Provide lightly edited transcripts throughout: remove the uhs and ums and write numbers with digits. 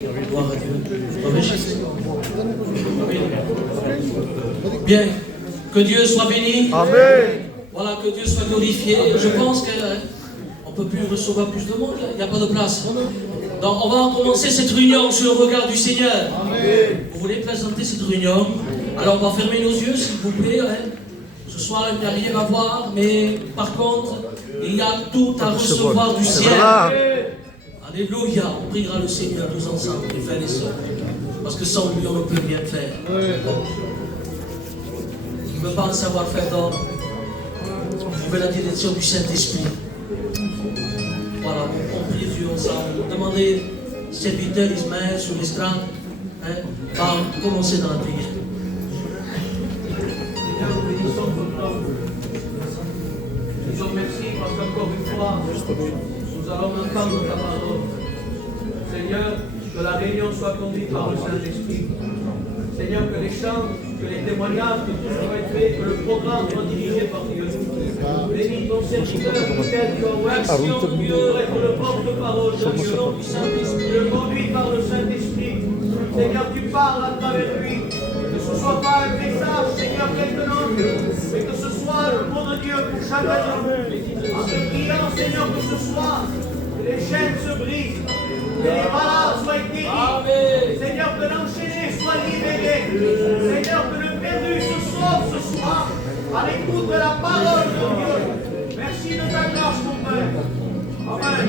Gloire à Dieu. Revêchissez. Bien. Que Dieu soit béni. Amen. Voilà, que Dieu soit glorifié. Je pense qu'on ne peut plus recevoir plus de monde. Il n'y a pas de place. Donc, on va commencer cette réunion sur le regard du Seigneur. Amen. Vous voulez présenter cette réunion? Alors, on va fermer nos yeux, s'il vous plaît. Ce soir, il n'y a rien à voir, mais par contre, il y a tout à recevoir du ciel. Alléluia. On priera le Seigneur tous ensemble, les frères et sœurs. Parce que sans lui, on ne peut rien faire. Il ne veut pas un savoir-faire d'homme. Il veut la direction du Saint-Esprit. Voilà, on prie Dieu ensemble. Demandez serviteur Ismaël sur l'estrade. Va commencer dans la prière. Seigneur, nous bénissons ton nom. Nous disons merci parce qu'encore une fois, nous allons entendre ta parole. Seigneur, que la réunion soit conduite par le Saint-Esprit. Seigneur, que les chants, que les témoignages, que tout soit fait, que le programme soit dirigé par Dieu. Bénis ton serviteur, auquel tu as l'action, Dieu, être le porte-parole de Dieu, le conduit par le Saint-Esprit. Seigneur, tu parles à travers lui. Que ce ne soit pas un message, Seigneur, quelqu'un autre, mais que ce soit le mot de Dieu pour chacun d'eux. En te priant, Seigneur, que ce soit que les chaînes se brisent, que les malades soient guéris. Seigneur, que l'enchaîné soit libéré. Seigneur, que le perdu se sauve ce soir à l'écoute de la parole de Dieu. Merci de ta grâce, mon Père. Amen.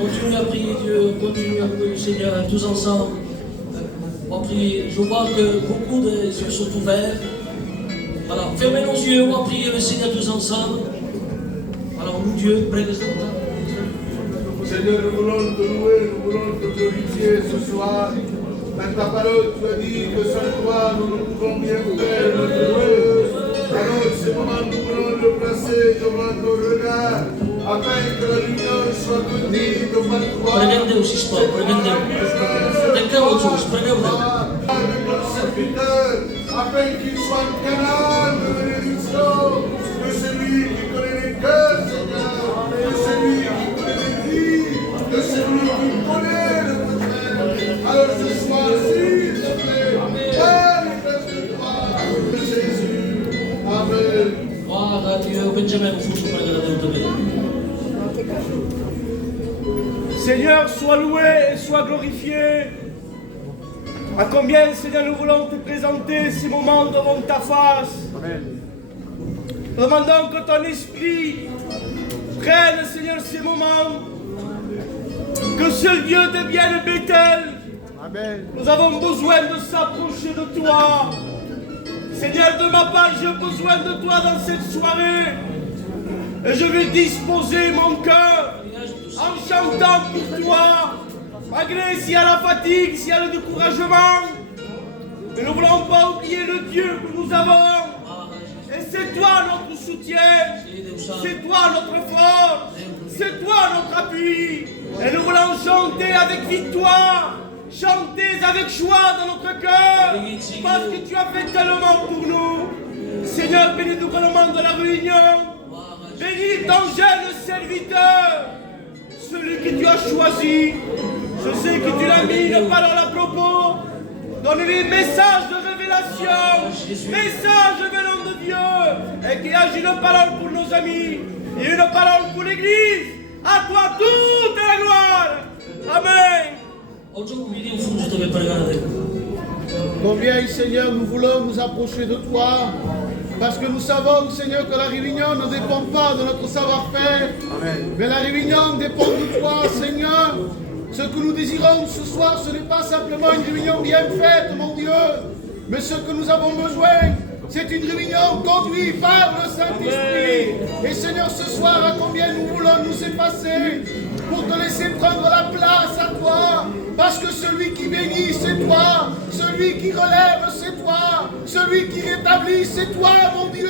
Continuez à prier Dieu, continuez à prier le Seigneur, tous ensemble. On va prier. Je vois que beaucoup de yeux sont ouverts. Voilà, fermez nos yeux, on va prier le Seigneur tous ensemble. Alors, nous, Dieu, près de ce temps. Seigneur, nous voulons te louer, nous voulons te glorifier ce soir. Dans ta parole, tu as dit que sans toi, nous ne pouvons rien faire. Alors, ce moment, nous voulons le placer devant ton regard, afin que la lumière soit conduite devant toi. Prendez aussi ce temps, prendez. Quelqu'un autre chose, prenez-le. Avec notre serviteur, afin qu'il soit un canal de bénédiction de celui qui connaît les cœurs, Seigneur, de celui qui connaît les vies, de celui qui connaît le péché. Alors ce soir-ci, s'il te plaît, manifeste-toi de Jésus. Amen. Gloire à Dieu. Benjamin, vous foutez pas de la Dieu. Seigneur, sois loué et sois glorifié. À combien, Seigneur, nous voulons te présenter ces moments devant ta face. Amen. Demandons que ton esprit prenne, Seigneur, ces moments. Que seul Dieu devienne Bethel. Amen. Nous avons besoin de s'approcher de toi. Seigneur, de ma part, j'ai besoin de toi dans cette soirée. Et je vais disposer mon cœur en chantant pour toi. Malgré s'il y a la fatigue, s'il y a le découragement. Mais nous ne voulons pas oublier le Dieu que nous avons. Et c'est toi notre soutien. C'est toi notre force. C'est toi notre appui. Et nous voulons chanter avec victoire. Chanter avec joie dans notre cœur. Parce que tu as fait tellement pour nous. Seigneur, bénis nous le moment de la réunion. Bénis ton jeune serviteur. Celui que tu as choisi. Je sais que tu l'as mis une parole à propos. Donne-lui un message de révélation. Message venant de Dieu. Et qu'il y ait une parole pour nos amis. Et une parole pour l'Église. À toi toute la gloire. Amen. Combien, Seigneur, nous voulons nous approcher de toi, parce que nous savons, Seigneur, que la réunion ne dépend pas de notre savoir-faire, mais la réunion dépend de toi, Seigneur. Ce que nous désirons ce soir, ce n'est pas simplement une réunion bien faite, mon Dieu, mais ce que nous avons besoin, c'est une réunion conduite par le Saint-Esprit. Et Seigneur, ce soir, à combien nous voulons nous effacer pour te laisser prendre la place à toi. Parce que celui qui bénit, c'est toi. Celui qui relève, c'est toi. Celui qui rétablit, c'est toi, mon Dieu.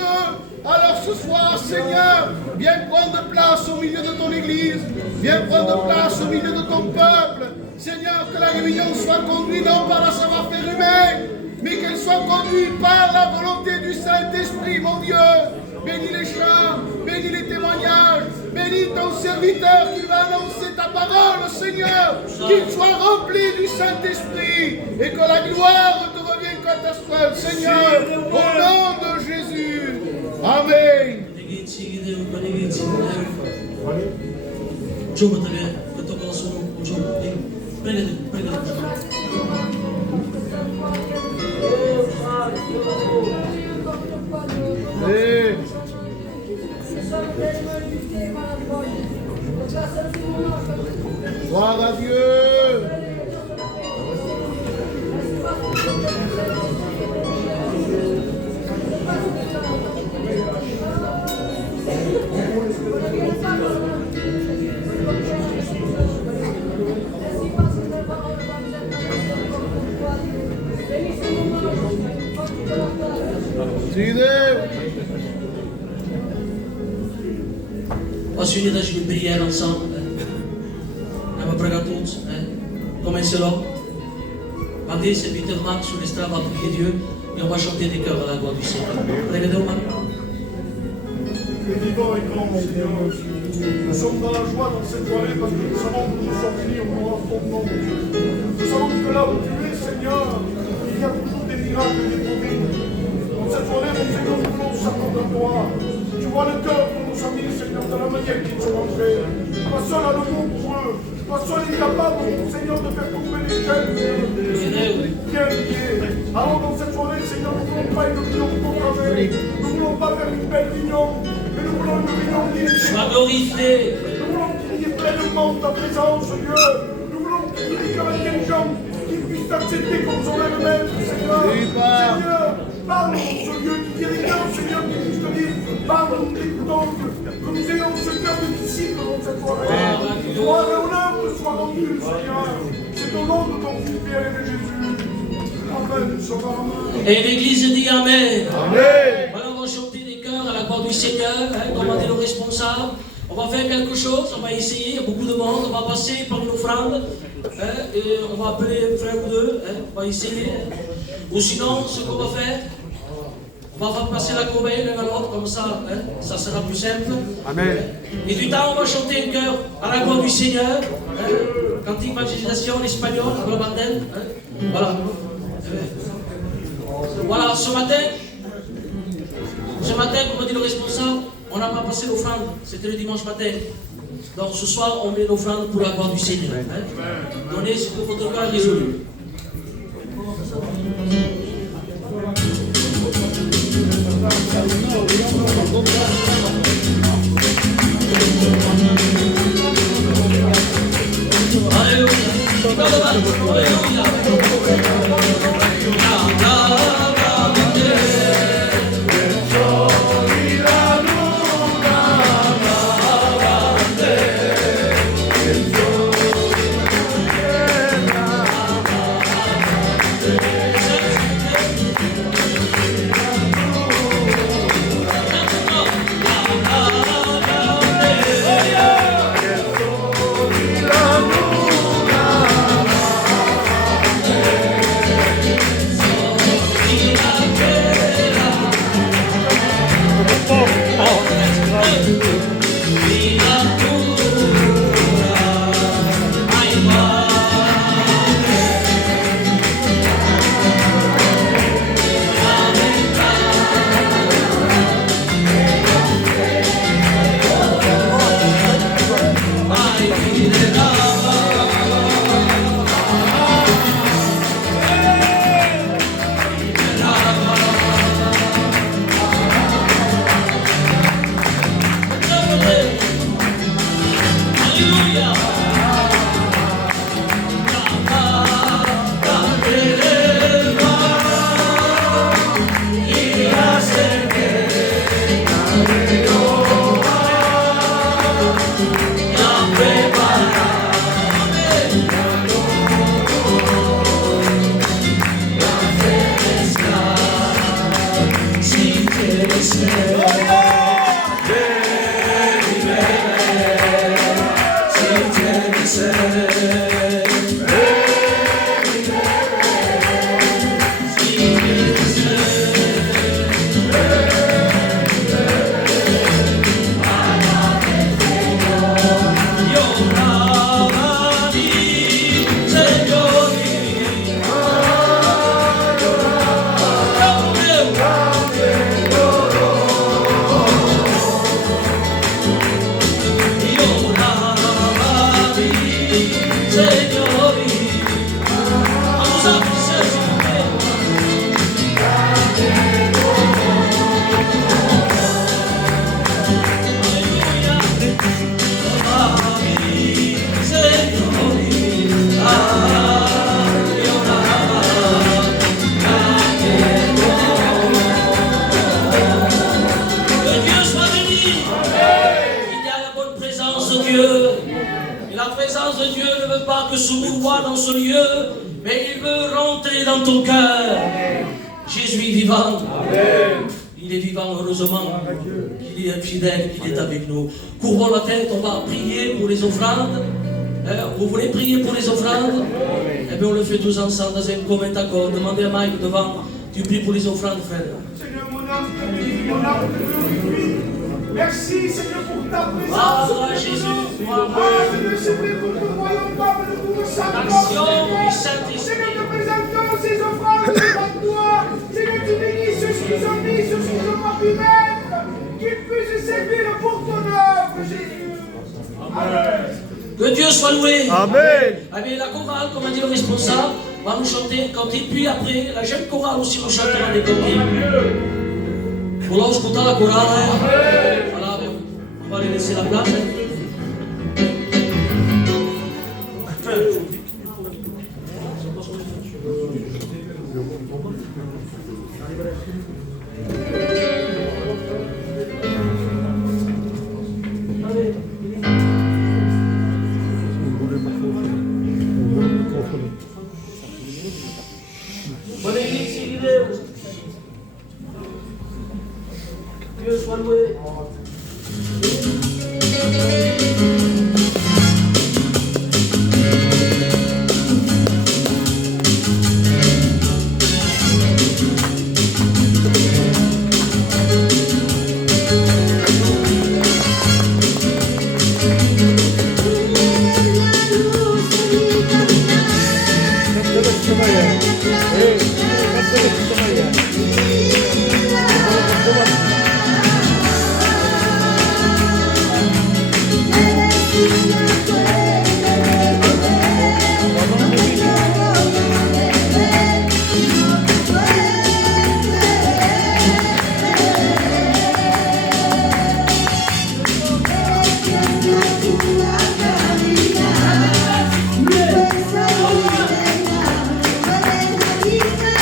Alors ce soir, Seigneur, viens prendre place au milieu de ton Église. Viens prendre place au milieu de ton peuple. Seigneur, que la réunion soit conduite non par la savoir-faire humain, mais qu'elle soit conduite par la volonté du Saint-Esprit, mon Dieu. bénis les chants, bénis les témoignages, bénis ton serviteur qui va annoncer ta parole, Seigneur, qu'il soit rempli du Saint-Esprit et que la gloire te revienne quant à toi, Seigneur, au nom de Jésus. Amen. Hey. Gloire à Dieu. On va s'unir dans une prière ensemble. On va prier tous. Commencez là. Bandez serviteur Marc sur les strates, on va prier Dieu et on va chanter des chœurs à la gloire du Seigneur. Priez donc, Marc. Vivant et grand, Seigneur. Nous sommes dans la joie dans cette soirée parce que nous savons que nous sommes unis au nom de ton nom, Dieu. Nous savons que là où tu es, Seigneur, il y a toujours des miracles et des promesses. Dans cette soirée, mon Seigneur, nous voulons s'attendre à toi. Tu vois le cœur de nos amis, Seigneur, de la manière qu'ils sont entrés. Toi seul a le mot pour eux. Toi seul est capable, mon Seigneur, de faire tomber les chaînes. Viens lier. Alors dans cette soirée, Seigneur, nous ne voulons pas une union proclamée. Nous ne voulons pas faire une belle union. Mais nous voulons une union qui est Sois glorifié. Nous voulons qu'il y ait pleinement ta présence, Dieu. Nous voulons qu'il y ait des gens qui puissent t'accepter comme son maître, Seigneur. Seigneur, parle ce Dieu qui dirige, Seigneur, qui puisse te dire, parle, nous t'écoutons, que nous ayons ce cœur de disciple dans cette soirée. Gloire et honneur te soient rendus, Seigneur. C'est au nom de ton Fils bien-aimé Jésus. Amen. Et l'Église dit Amen. Amen. Voilà, on va chanter des chœurs à la gloire du Seigneur. On va dire aux responsables. On va faire quelque chose, on va essayer, il y a beaucoup de monde, on va passer par une offrande, et on va appeler un frère ou deux, on va essayer. Ou sinon, ce qu'on va faire, on va passer la corbeille l'un à l'autre, comme ça, ça sera plus simple. Amen. Et du temps, on va chanter un chœur à la gloire du Seigneur, cantique d'évangélisation, l'espagnol, la bataille. Voilà. Voilà, ce matin, comme a dit le responsable, on n'a pas passé l'offrande, c'était le dimanche matin. Donc ce soir, on met l'offrande pour la gloire du Seigneur. Donnez ce que votre cœur est résolu. de Dieu ne veut pas que ce monde voit dans ce lieu, mais il veut rentrer dans ton cœur. Jésus est vivant. Amen. Il est vivant, heureusement. Il est fidèle, il est avec nous. Courbons la tête, on va prier pour les offrandes. Vous voulez prier pour les offrandes? Eh bien, on le fait tous ensemble dans un commun accord. Demandez à Mike devant. Tu pries pour les offrandes, frère. Seigneur, mon âme te dit, mon âme te glorifie. Merci, Seigneur, pour ta présence. Ah, Jésus. Seigneur, c'est vrai que nous ne voyons pas, mais nous vous savons. Action du Saint-Esprit. Seigneur, te présentons ces offrandes devant toi. Seigneur, tu bénis ceux qui ont mis, ceux qui n'ont pas pu mettre. Qu'ils puissent servir pour ton œuvre, Jésus. Amen. Que Dieu soit loué. Amen. Eh bien, la chorale, comme a dit le responsable, va nous chanter cantique, puis après, la jeune chorale aussi nous chantera des cantiques. Voulons écouter la chorale. Voilà, on va les laisser la place. Bonne église, il est. Dieu soit loué. Thank you.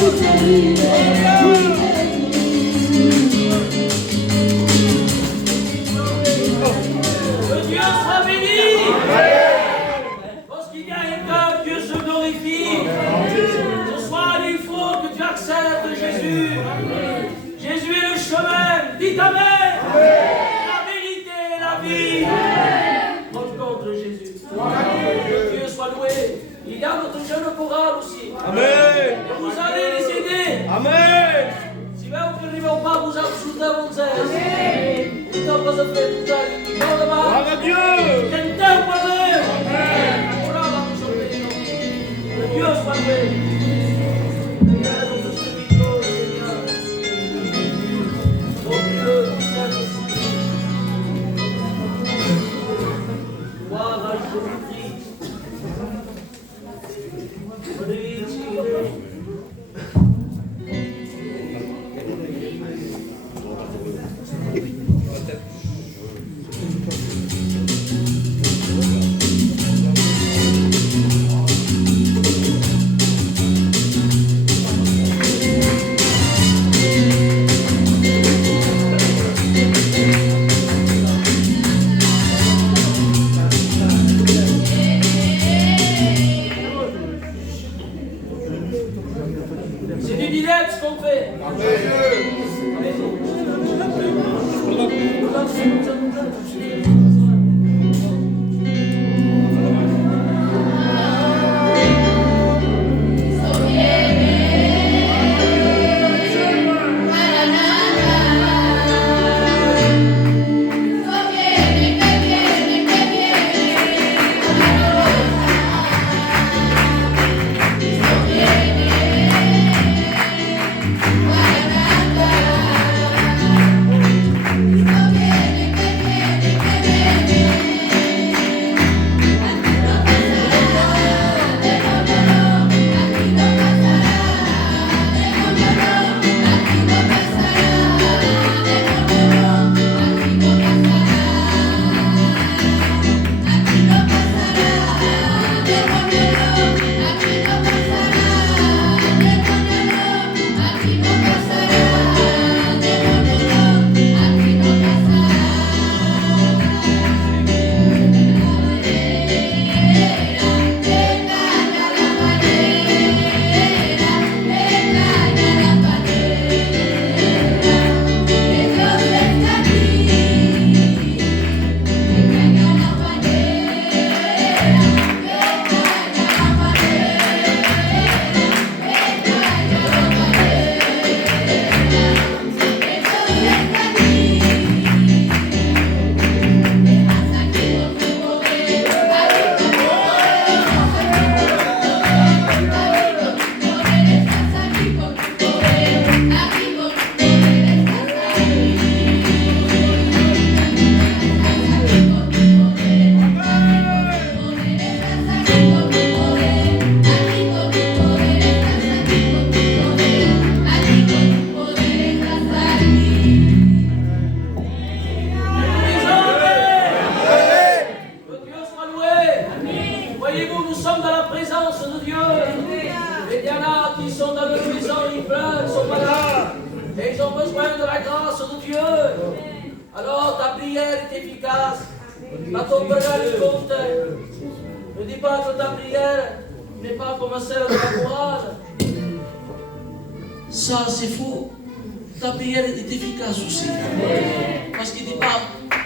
Que Dieu soit béni. Lorsqu'il y a un cœur, Dieu se glorifie. Ce soir, il faut que tu acceptes Jésus. Jésus est le chemin. Dites Amen. La vérité et la vie. Rencontre Jésus. Que Dieu soit loué. Il y a notre jeune choral aussi. Amen. Et vous allez les aider. Amen. Si vous n'arrivez pas, vous ajouter à votre aise. Então você fez tudo aí. Gloire à Dieu. Tentez poser. Que Dieu soit loué. Seigneur, notre serviteur, Seigneur. Oh Dieu, tu sais aussi. Gloire à Jésus-Christ. C'est du direct ce qu'on fait. Alors ta prière est efficace. La ton regard est compte. Ne dis pas que ta prière n'est pas comme celle de la morale. Ça, c'est faux. Ta prière est efficace aussi. Parce qu'il ne dit pas,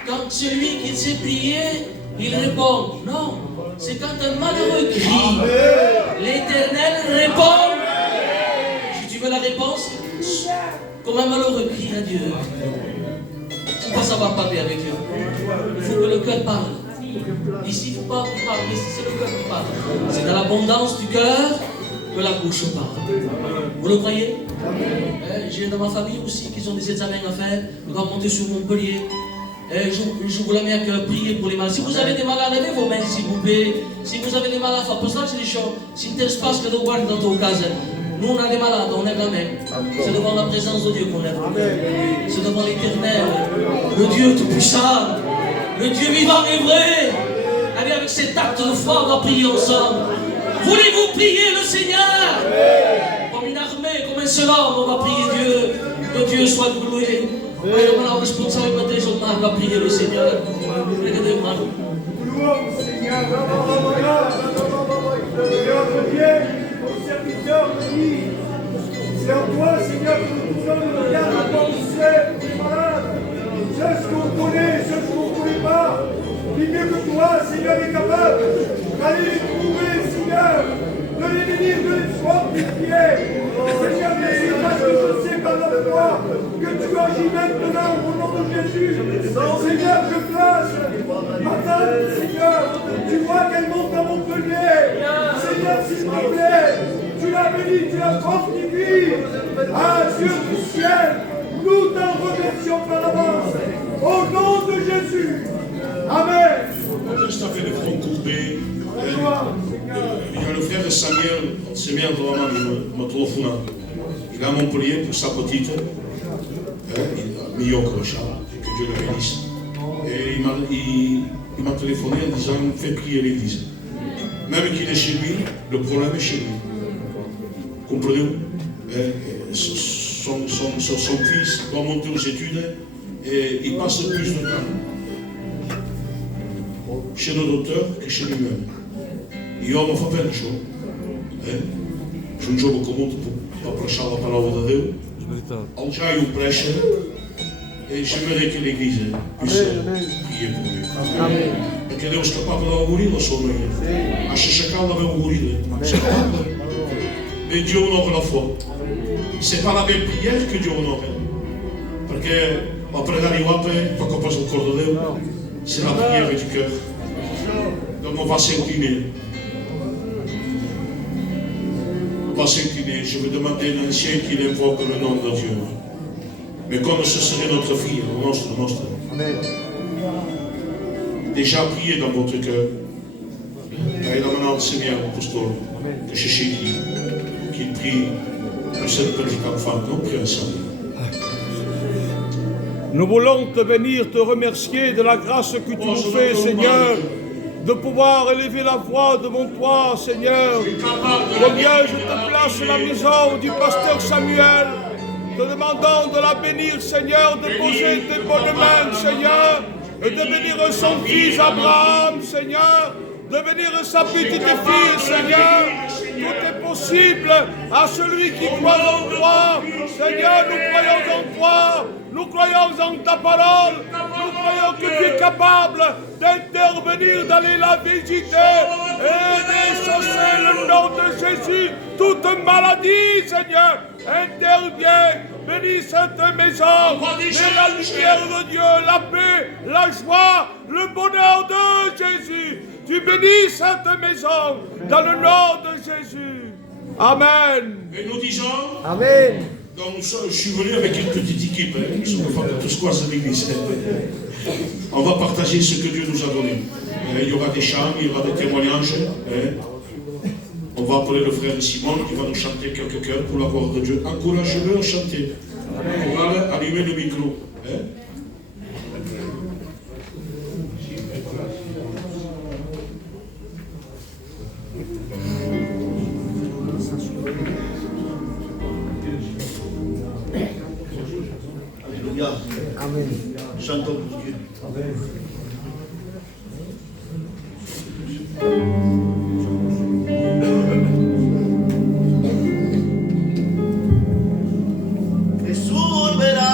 quand celui qui sait prier, il répond. Non, c'est quand un malheureux crie. L'Éternel répond. Si tu veux la réponse, comme un malheureux crie à Dieu. Pourquoi ça ne va pas bien avec Dieu? Il faut que le cœur parle. Ici, il ne faut pas parler, ici c'est le cœur qui parle. C'est dans l'abondance du cœur que la bouche parle. Vous le croyez? J'ai dans ma famille aussi qui ont des examens à faire. Je dois monter sur Montpellier. Je vous la mets à cœur, prier pour les malades. Si vous avez des malades, levez vos mains s'il vous plaît. Si vous avez des malades, apostolate les choses. Si tu espace que de voir dans ton cas. Nous on a des malades, on lève la main. C'est devant la présence de Dieu qu'on lève. C'est devant l'Éternel, le Dieu tout-puissant, le Dieu vivant et vrai. Allez, avec cet acte de foi, on va prier ensemble. Voulez-vous prier le Seigneur? Comme une armée, Dieu soit loué. Alors, responsable matériel, on va prier le Seigneur. Regardez-moi. Louons, Seigneur. Notre Dieu, ton serviteur me dit, c'est en toi, Seigneur, que nous pouvons nous regarder à penser pour les malades. C'est ce qu'on connaît, c'est ce qu'on ne connaît pas. Qui mieux que toi, Seigneur, est capable d'aller les trouver, Seigneur, de les bénir, de les fortifier. Seigneur, merci parce que je sais par la foi que tu agis maintenant au nom de Jésus. Seigneur, je place ma tante, Seigneur, tu vois qu'elle monte à Montpellier. Seigneur, s'il te plaît, tu l'as bénie, tu la fortifies. Ah, Dieu du ciel, nous t'en remercions par l'avance. Au nom de Jésus. Amen. Ça fait le front courbé. Il y a le frère Samuel, vraiment, il m'a téléphoné. Il est à Montpellier pour sa petite, meilleur que le chat, que Dieu le bénisse. Et il m'a téléphoné en disant, fais prier l'église. Même qu'il est chez lui, le problème est chez lui. Comprenez-vous? Son fils doit monter aux études et il passe plus de temps chez le docteur que chez lui-même. Io mi fa bene això. És un jove comú per prêcher la paraula de Déu. El Jai ho prêcha et j'aimerais que l'Église puisse prier pour lui. Perquè Déu és capable de guarir la sua noia. A s'aixecar la veu guarida. C'est capable. Mais Dieu honore la foi. C'est pas la belle prière que Dieu honore. Perquè la pregària guapa fa que pas el cor de Déu. C'est la prière du cœur. Donc on va s'incliner. On va s'incliner. Je vais demander à l'ancien qu'il invoque le nom de Dieu. Mais comme ce serait notre fille, nostre. Amen. Déjà priez dans votre cœur. Et la maintenant, Seigneur, pasteur, que je sais qu'il prie pour cette petite enfant. Non, prie ensemble. Nous voulons te bénir, te remercier de la grâce que tu nous fais, Seigneur, de pouvoir élever la voix devant toi, Seigneur. Combien je te place la maison du pasteur Samuel, te demandant de la bénir, Seigneur, de poser tes bonnes mains, Seigneur, et de bénir son fils Abraham, Seigneur, de bénir sa petite fille, Seigneur. Tout est possible à celui qui croit en toi. Seigneur, nous croyons en toi. Nous croyons en ta parole. Nous croyons que tu es capable d'intervenir, d'aller la visiter et de chasser le nom de Jésus. Toute maladie, Seigneur, intervient. Bénis cette maison. Et la lumière de Dieu, la paix, la joie, le bonheur de Jésus. Tu bénis cette maison dans le nom de Jésus. Amen. Et nous disons. Amen. Donc, je suis venu avec une petite équipe, qui sont tous quoi à l'église. On va partager ce que Dieu nous a donné. Il y aura des chants, il y aura des témoignages. On va appeler le frère Simon qui va nous chanter quelques chœurs pour la gloire de Dieu. Encouragez-le à chanter. Voilà, allumez le micro. Alléluia. Amen. Chantons pour Dieu. Amen. Jesús volverá.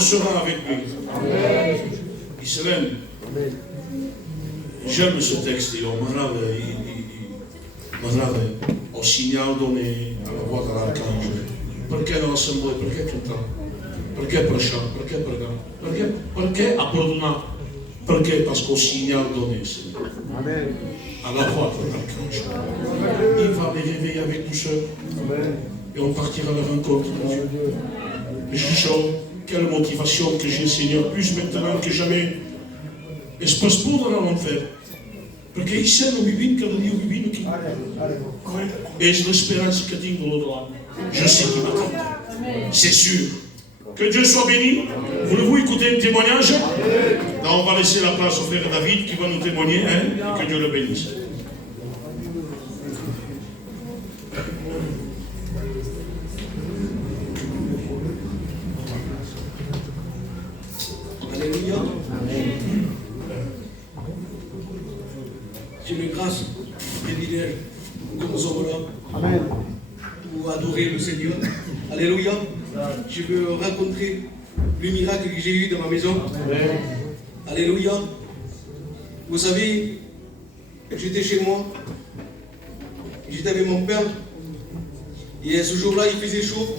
sera avec lui. Israël, j'aime ce texte, il m'arrave au signal donné à la voix de l'archange. Perché non assemblée, perché cantare, perché prêchare, perché pregare, perché applaudire, perché parce qu'au signal donné, Seigneur, à la voix de l'archange, il va les réveiller avec douceur et on partira à la rencontre de Dieu. Je sens quelle motivation que j'ai, Seigneur, plus maintenant que jamais. Et je passe pour dans l'enfer. Parce qu'il sait nous vivons que Dieu vit nous. Et j'ai l'espérance que Dieu de l'au-delà. Je sais qu'il m'attend. C'est sûr. Que Dieu soit béni. Voulez-vous écouter un témoignage? Là, on va laisser la place au frère David qui va nous témoigner, hein, et que Dieu le bénisse. Alléluia. J'ai une grâce privilège que nous sommes là pour adorer le Seigneur. Alléluia. Je veux raconter le miracle que j'ai eu dans ma maison. Alléluia. Vous savez, j'étais chez moi, j'étais avec mon père, et ce jour-là il faisait chaud.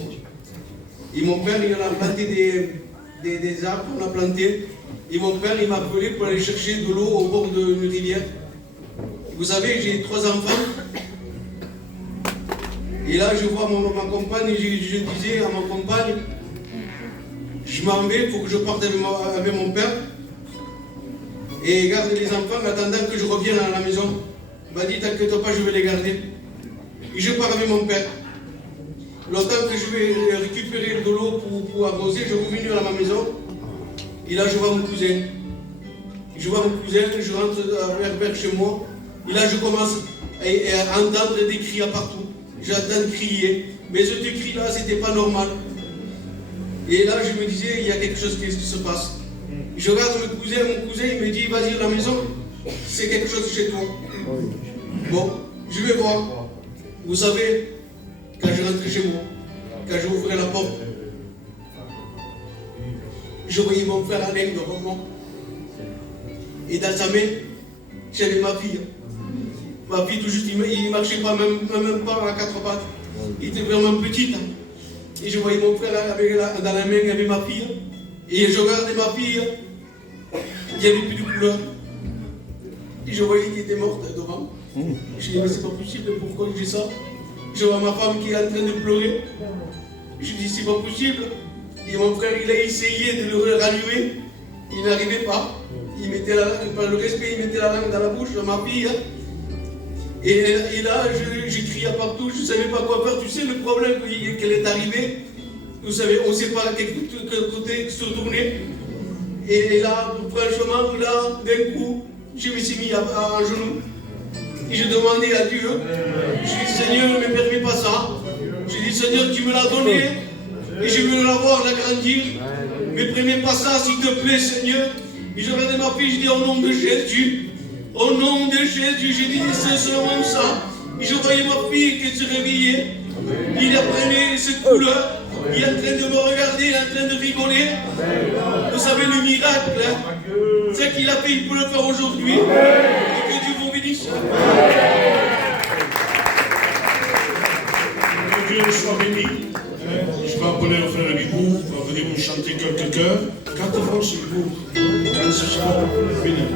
Et mon père il a planté des arbres qu'on a plantés. Et mon père il m'a appelé pour aller chercher de l'eau au bord d'une rivière. Vous savez, j'ai 3 enfants. Et là, je vois ma compagne, et je disais à ma compagne, je m'en vais, il faut que je parte avec mon père et garde les enfants en attendant que je revienne à la maison. Il m'a dit, t'inquiète pas, je vais les garder. Et je pars avec mon père. Le temps que je vais récupérer de l'eau pour arroser, je reviens à ma maison. Et là, je vois mon cousin. Je vois mon cousin, je rentre vers chez moi. Et là, je commence à entendre des cris partout. J'entends crier. Mais ce cri-là, c'était pas normal. Et là, je me disais, il y a quelque chose qui se passe. Je regarde mon cousin, il me dit, vas-y à la maison, c'est quelque chose chez toi. Bon, je vais voir. Vous savez, quand je rentrais chez moi, quand je ouvrais la porte, je voyais mon frère Alain devant moi. Et dans sa main, j'avais ma fille. Ma fille, tout juste, il ne marchait pas, même pas à 4 pattes. Il était vraiment petit. Et je voyais mon frère avec dans la main, il y avait ma fille. Et je regardais ma fille, il n'y avait plus de couleur. Et Puis je voyais qu'il était mort devant. Je dis, mais c'est pas possible, pourquoi je dis ça? Je vois ma femme qui est en train de pleurer. Je dis, c'est pas possible. Et mon frère, il a essayé de le rallumer. Il n'arrivait pas. Il mettait par le respect, il mettait la langue dans la bouche de ma fille. Et là, j'ai crié partout, je ne savais pas quoi faire. Tu sais, le problème qu'elle est arrivée, vous savez, on ne sait pas à quel côté se tourner. Et là, franchement, là, d'un coup, je me suis mis à genoux. Et je demandais à Dieu. Je dis, Seigneur, ne me permets pas ça. Je dis, Seigneur, tu me l'as donné. Et je veux la voir, la grandir. Ne me permets pas ça, s'il te plaît, Seigneur. Et je regardais ma fille, je dis, au nom de Jésus. Au nom de Jésus, j'ai dit, c'est seulement ça. Et je voyais ma fille qui se réveillait. Il apprenait cette couleur. Il est en train de me regarder, il est en train de rigoler. Vous savez, le miracle, hein, c'est qu'il a fait, il peut le faire aujourd'hui. Et que Dieu vous bénisse. Que Dieu soit béni. Je vais appeler le frère Bibou, il va venir nous chanter quelques chœurs. Quatre fois, c'est Bibou. Quand ce soir, venez.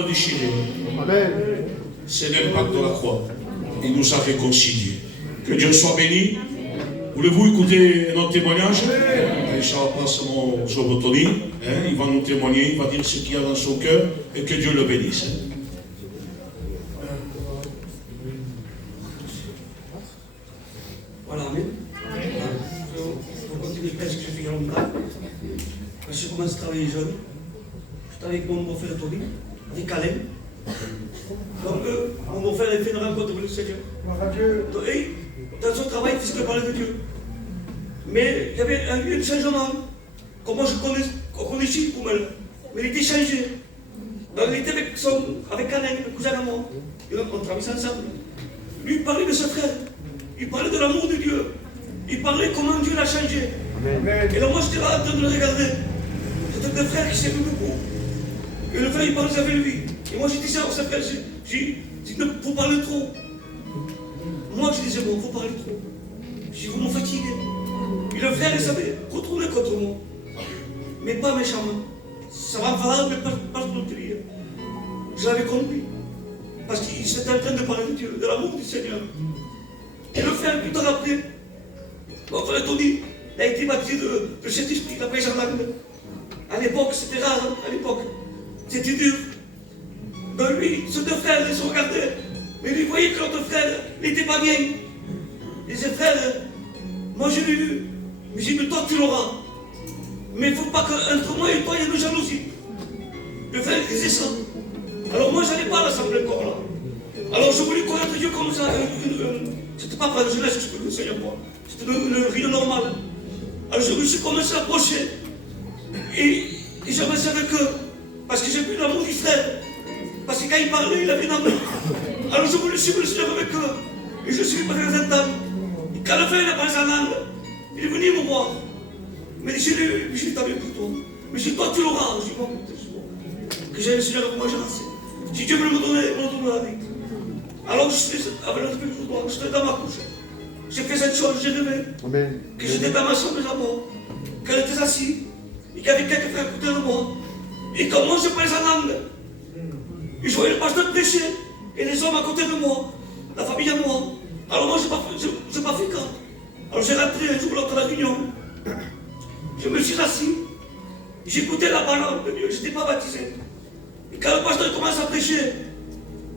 le déchirer. Amen. C'est l'impact de la croix. Il nous a réconciliés. Que Dieu soit béni. Voulez-vous écouter notre témoignage? Richard passe mon Jobotoni. Il va nous témoigner, il va dire ce qu'il y a dans son cœur et que Dieu le bénisse. Voilà, amen. Pour continuer presque, j'ai fait longtemps. Quand j'ai commencé à travailler jeune, j'étais avec mon beau-frère Tony, avec Alain. Donc, mon beau-frère a fait une rencontre avec le Seigneur. Et dans son travail, il faisait parler de Dieu. Mais il y avait un changement. Comment je connaissais Koumel. Mais il était changé. Donc, il était avec Alain, le cousin à moi. Et donc, on travaillait ensemble. Lui, il parlait de ce frère. Il parlait de l'amour de Dieu. Il parlait comment Dieu l'a changé. Amen. Et là, moi, j'étais là en train de le regarder. C'était un frère qui s'aimait beaucoup. Et le frère, il parlait avec lui. Et moi, je disais à ce frère, il faut parler trop. Moi, je disais, bon, il faut parler trop. Je dis, vous me fatiguez. Et le frère, il savait retourner contre moi. Mais pas méchamment. Ça va valable, mais pas contre lui. Je l'avais compris. Parce qu'il était en train de parler de Dieu, de l'amour du Seigneur. Et le frère, plus tard après, mon frère Tony, il a été baptisé de cet esprit, la prêche en langue. À l'époque, c'était rare, à l'époque. C'était dur. Donc lui, ces deux frères, ils se regardaient. Mais lui, voyait que l'autre frère n'était pas bien. Il disait, frère, moi je l'ai vu. Mais j'ai dit, mais toi tu l'auras. Mais il ne faut pas qu'entre moi et toi, il y ait de jalousie. Le frère disait ça. Alors moi, je n'allais pas à l'assemblée encore là. Alors je voulais connaître Dieu comme ça. C'était pas par la jeunesse que je connaissais le Seigneur, moi. C'était une vie normale. Alors je me suis commencé à approcher. Et j'avançais avec eux. Parce que j'ai vu l'amour du frère. Parce que quand il parlait, il avait un amour. Alors je voulais suivre le Seigneur avec eux. Et je suis passé dans un temps. Et quand le frère il a parlé en langue, il est venu me voir. Mais j'ai dit, t'as bien pour toi. Mais j'ai dit, toi tu l'auras. Je dis, bon, que j'ai le Seigneur avec moi, j'ai rassé. Si Dieu veut me donner la vie. Alors je suis avec l'esprit de joie, j'étais dans ma couche. J'ai fait cette chose, j'ai rêvé. Amen. Que j'étais dans ma chambre d'abord. Qu'elle était assise. Et qu'il y avait quelques frères à côté de moi. Et comme moi je parlais en langue. Et je voyais le pasteur prêcher. Et les hommes à côté de moi. La famille à moi. Alors moi je n'ai pas fait cas. Alors j'ai rentré un jour l'autre à la réunion. Je me suis assis. J'écoutais la parole de Dieu. Je n'étais pas baptisé. Et quand le pasteur commence à prêcher,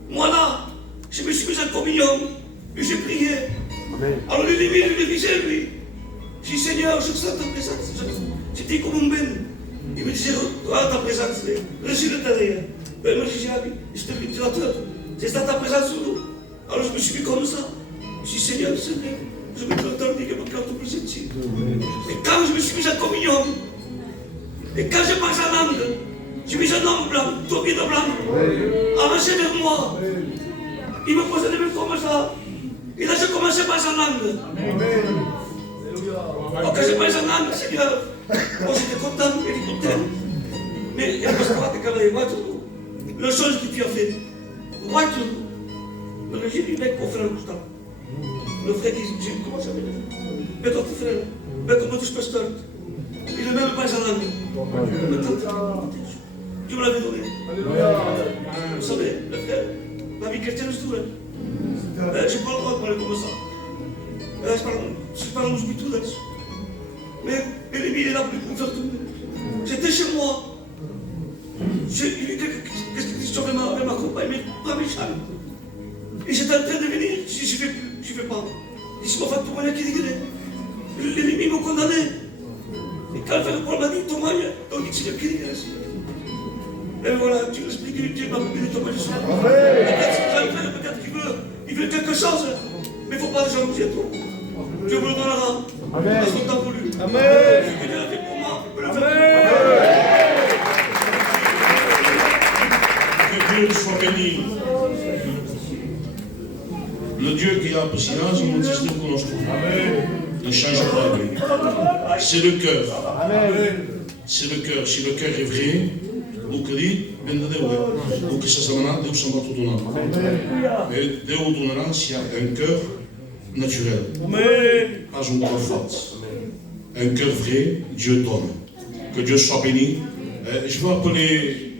moi là, je me suis mis en communion. Et j'ai prié. Amen. Alors l'ennemi, il visait lui. J'ai dit, Seigneur, je sens ta présence. J'étais comme un ben. Il me disait, ah, ta présence, reçu le derrière. Ben, moi, j'ai dit, je te dis, c'est ça ta présence sur nous. Alors je me suis mis comme ça. J'ai dit, Seigneur, c'est vrai. Je me suis entendu que mon cœur te plaisait ici. Et quand je me suis mis en communion, et quand je passe en langue, j'ai mis un homme blanc, tout bien de blanc, avancé vers moi. Il me posait des mains comme ça. Et là, je commençais à passer en langue. Quand je passe en langue, Seigneur, moi j'étais content, il était content. Mais il ne passe pas de carré, le chose que tu as fait. Le régime du mec au frère Gustave. Le frère qui dit, comment ça s'appelle? Mais ton frère, mais comment tu peux se faire? Il ne même pas en langue. Dieu me l'avait donné. Vous savez, le frère, la vie chrétienne est dure. Je n'ai pas le droit de parler comme ça. Je parle aux habitudes. Mais l'ennemi est là pour me faire tourner. J'étais chez moi. Qu'est-ce que tu fais avec ma compagne? Mais pas méchant. Et j'étais en train de venir. Je dis, je ne vais pas. Et je me fais tourner qui dirait. L'ennemi m'a condamné. Et quand le frère Paul m'a dit, témoigne, donc il dit, qui dirait. Et voilà, tu l'expliques, Dieu m'a donné ton majesté. Peut-être qu'il veut quelque chose, mais il ne faut pas de jalousie à toi. Dieu me le donnera. Parce qu'on t'a voulu. Amen. Ce que Dieu a fait pour moi, peut le faire. Que Dieu soit béni. Le Dieu qui a silence, on dit que nous connaissons. Ne change pas. C'est le cœur. C'est le cœur. Si le cœur est vrai, donc dit, donc que ça sera Dieu s'en va tout donner. Mais Dieu donnera s'il y a un cœur naturel. Pas une cœur forte. Un cœur vrai, Dieu donne. Que Dieu soit béni. Je vais appeler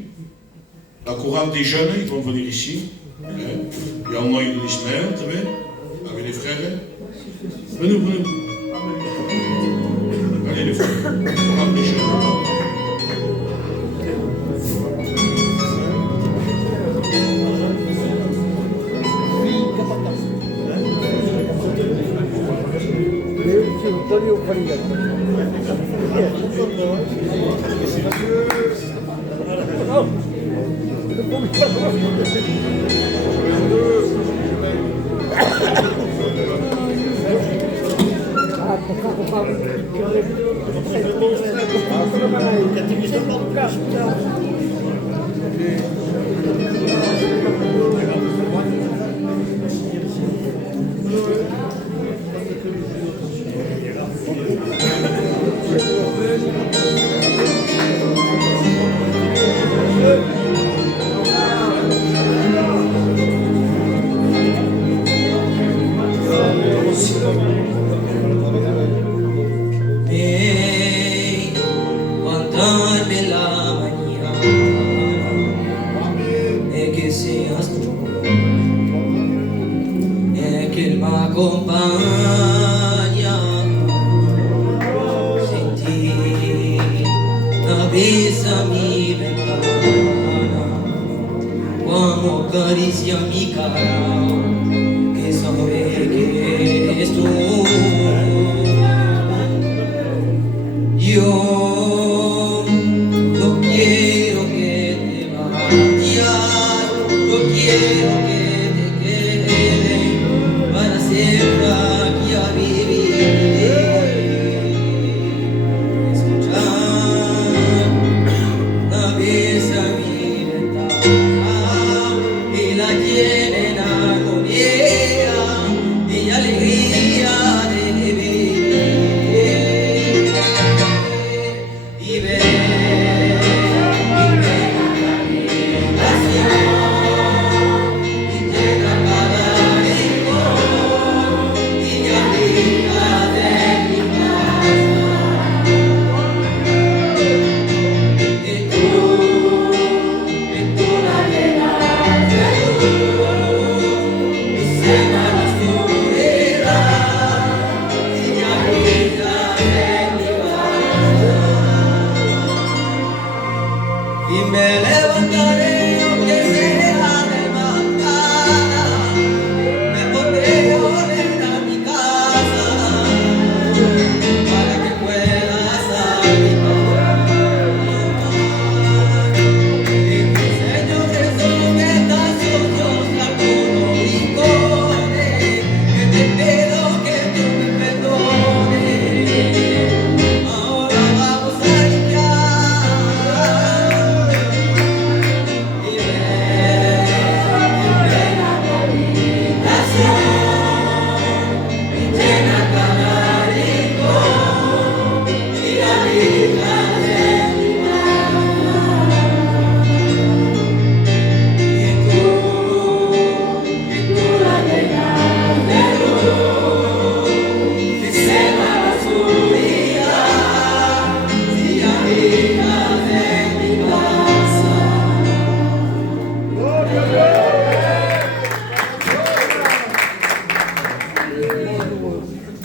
La chorale des jeunes, ils vont venir ici. Il y a au moins une Ismaël, avec les frères. Venez. Allez les frères, chorale des jeunes.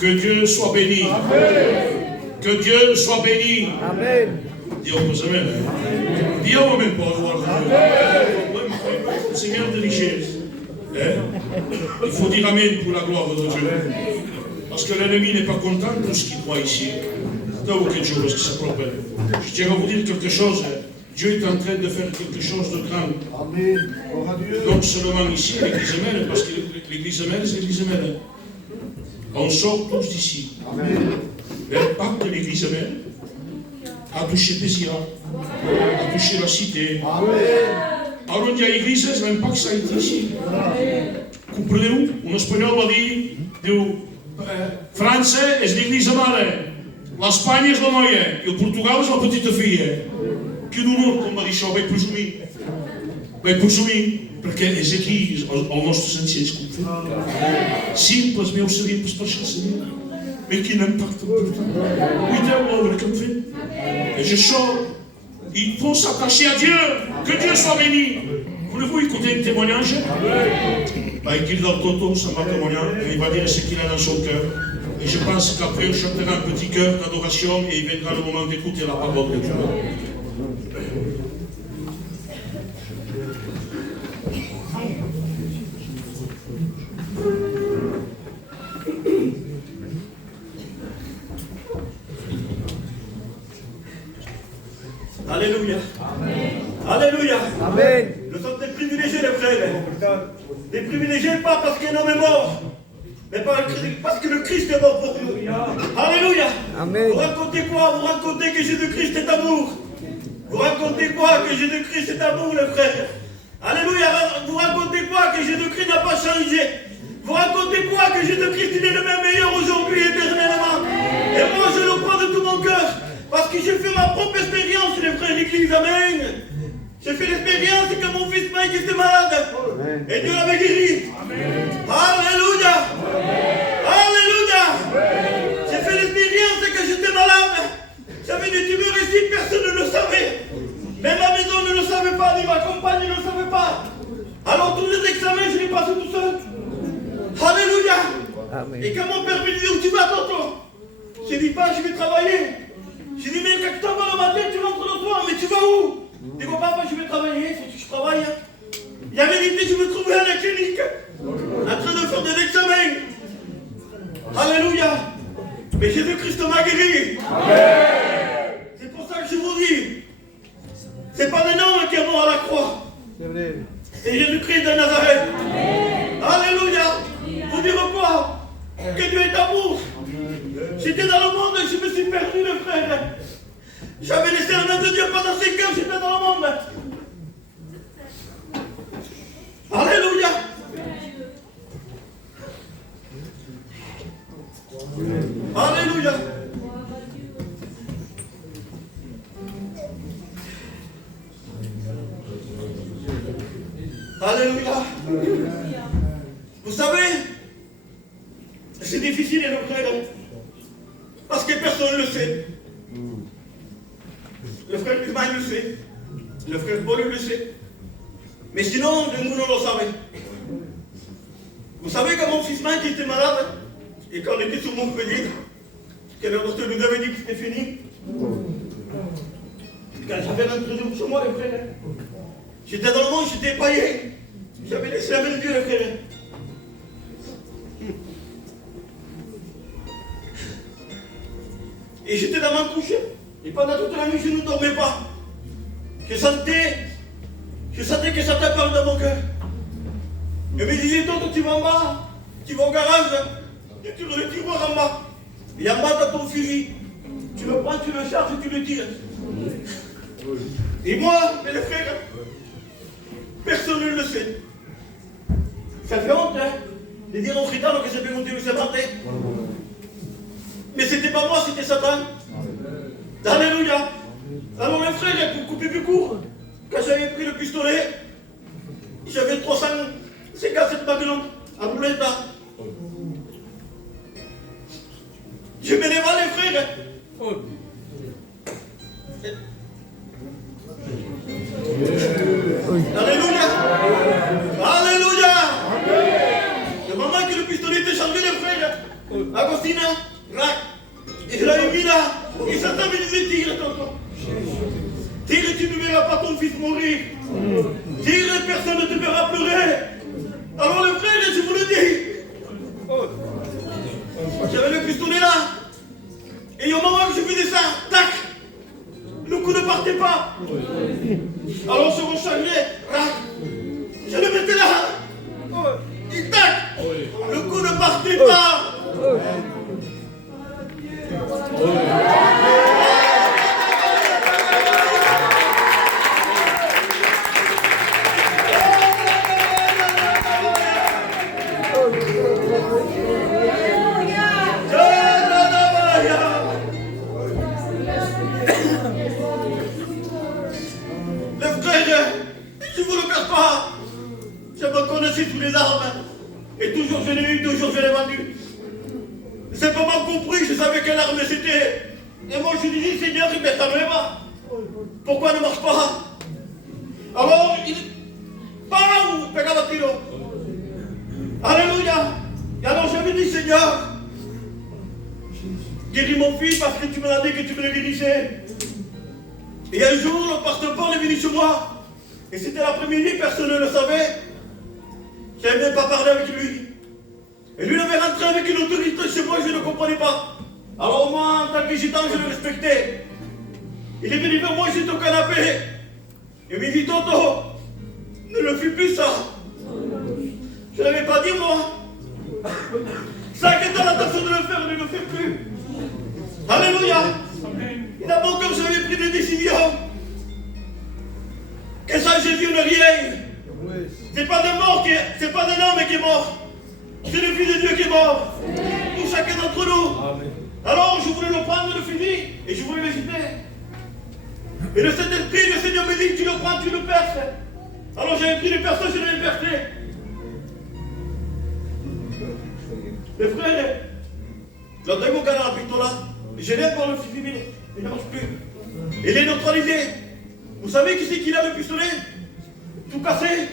Que Dieu soit béni. Amen. Que Dieu soit béni. Amen. Dieu vous amène. Dieu vous amène pour avoir le Seigneur de richesse. Il faut dire Amen pour la gloire de Dieu. Parce que l'ennemi n'est pas content de ce qu'il voit ici. Dans quelque chose qui s'approprie. Je tiens à vous dire quelque chose. Dieu est en train de faire quelque chose de grand. Amen. Donc seulement ici, l'église humaine, parce que l'église humaine, c'est l'église humaine. On sort tous d'ici. L'impact de l'église humaine a touché Pésia, a touché la cité. Alors il y a l'église, l'impact ça a été ici. Comprenez-vous? Un espagnol va dire, France est l'église mare, l'Espagne est la noia, et le Portugal est la petite fille. Que d'honneur, com va dir això, vaig presumir, perquè és aquí el nostre sentit confet. Simples, meus simples per això, Senyor. Mais quin impacte important. Cuideu l'obra que hem fet. És això. Il faut s'attacher à Dieu. Que Dieu soit béni. Voulez-vous écouter un témoignage? Bah, il dit dans Toto, ça va témoigner, et il va dire ce qu'il a dans son cœur. Et je pense qu'après, on chantera un petit cœur d'adoration et il viendra le moment d'écouter la parole de Dieu. Alléluia. Alléluia. Amen. Nous sommes des privilégiés, les frères. Des privilégiés, pas parce qu'un homme est mort, mais parce que le Christ est mort pour nous. Alléluia. Amen. Vous racontez quoi? Vous racontez que Jésus-Christ est amour. Vous racontez quoi? Que Jésus-Christ est amour, les frères. Alléluia. Vous racontez quoi? Que Jésus-Christ n'a pas changé. Vous racontez quoi? Que Jésus-Christ il est le même meilleur aujourd'hui éternellement. Et moi je le crois de tout mon cœur. Parce que j'ai fait ma propre expérience, les frères d'église. Amen. J'ai fait l'expérience que mon fils Mike était malade. Et Dieu l'avait guéri. Alléluia. Alléluia. J'ai fait l'expérience que j'étais malade. J'avais des tumeurs ici, personne ne le savait. Même ma maison ne le savait pas, ni ma compagne ne le savait pas. Alors tous les examens, je les passais tout seul. Alléluia. Amen. Et quand mon père me dit où tu vas, tonton? Je dis pas, je vais travailler. Je dis, mais quand tu t'en vas le matin, tu rentres le soir, mais tu vas où? Je dis, papa, je vais travailler, je travaille. Il y avait l'idée, je me trouvais à la clinique, en train de faire des examens. Alléluia. Mais Jésus-Christ m'a guéri. C'est pour ça que je vous dis, c'est pas un homme qui est mort à la croix. C'est Jésus-Christ de Nazareth. Alléluia. Vous dire quoi? Que Dieu est amour. J'étais dans le monde et je me suis perdu, le frère. J'avais laissé la main de Dieu pendant 5 ans, j'étais dans le monde. Alléluia. Alléluia. Alléluia. Vous savez, c'est difficile, le frère, parce que personne ne le sait. Le frère Ismaël le sait, le frère Paul le sait, mais sinon, nous ne le savons. Vous savez quand mon fils Mike était malade, et quand on était sur Montpellier, que le docteur nous avait dit que c'était fini, quand j'avais rentré sur moi, le frère, j'étais dans le monde, j'étais païen, j'avais laissé la main de Dieu, le frère. Et j'étais dans ma couche, et pendant toute la nuit, je ne dormais pas. Je sentais que Satan parle dans mon cœur. Et me disait, toi, tu vas en bas, tu vas au garage, et tu le tiroir en bas. Et en bas, dans ton fusil, tu le prends, tu le charges et tu le tires. Et moi, mes frères, personne ne le sait. Ça fait honte, hein, de dire aux fritans que c'est bien monté, c'est monté. Mais c'était pas moi, c'était Satan. Alléluia. Alors les frères, pour couper plus court, quand j'avais pris le pistolet, j'avais 357 magnums à roulette là. Je me lève les frères. Alléluia. Alléluia. Le moment que le pistolet était chargé, les frères, Agostina, rac, et je l'avais mis là, et Satan me disait, tire, tonton. Tire, tu ne verras pas ton fils mourir. Tire, personne ne te verra pleurer. Alors les frères, je vous le dis, j'avais le pistolet là, et au moment où je faisais ça, tac, le coup ne partait pas. Alors je rechargeais, rac, je le mettais là, et tac, le coup ne partait pas. Les frères, je vous le cache pas, je me connaissais tous les armes, et toujours je l'ai eu, toujours je l'ai vendu. C'est pas mal compris, je savais quelle arme c'était. Et moi je dis, Seigneur, il m'est pas. Pourquoi ne marche pas? Alors, pegava tiro. Alléluia. Et alors j'avais dit, Seigneur, guéris mon fils parce que tu me l'as dit que tu me le guérissais. Et un jour, le pasteur Paul est venu chez moi. Et c'était l'après-midi, personne ne le savait. Je n'avais même pas parlé avec lui. Et lui, il avait rentré avec une autorité chez moi, je ne comprenais pas. Alors moi, en tant que gitan, je le respectais. Il est venu vers moi, j'étais au canapé. Il m'a dit, Toto, ne le fais plus ça. Je ne l'avais pas dit, moi. Ça qui est dans l'intention de le faire, ne le fais plus. Alléluia. Et dans mon cœur, j'avais pris des décisions. Que ça, Jésus ne rien. C'est pas d'un homme qui est mort. C'est le Fils de Dieu qui est mort. Pour chacun d'entre nous. Alors, je voulais le prendre, le finir, et je voulais le jeter. Et le Saint-Esprit, le Seigneur me dit, tu le prends, tu le perces. Alors j'avais pris les personnes, je l'avais percé. Les frères, l'endroit mon canard à là, je l'aime pour le fusil, il ne marche plus. Il est neutralisé. Vous savez qui c'est qui a le pistolet? Tout cassé.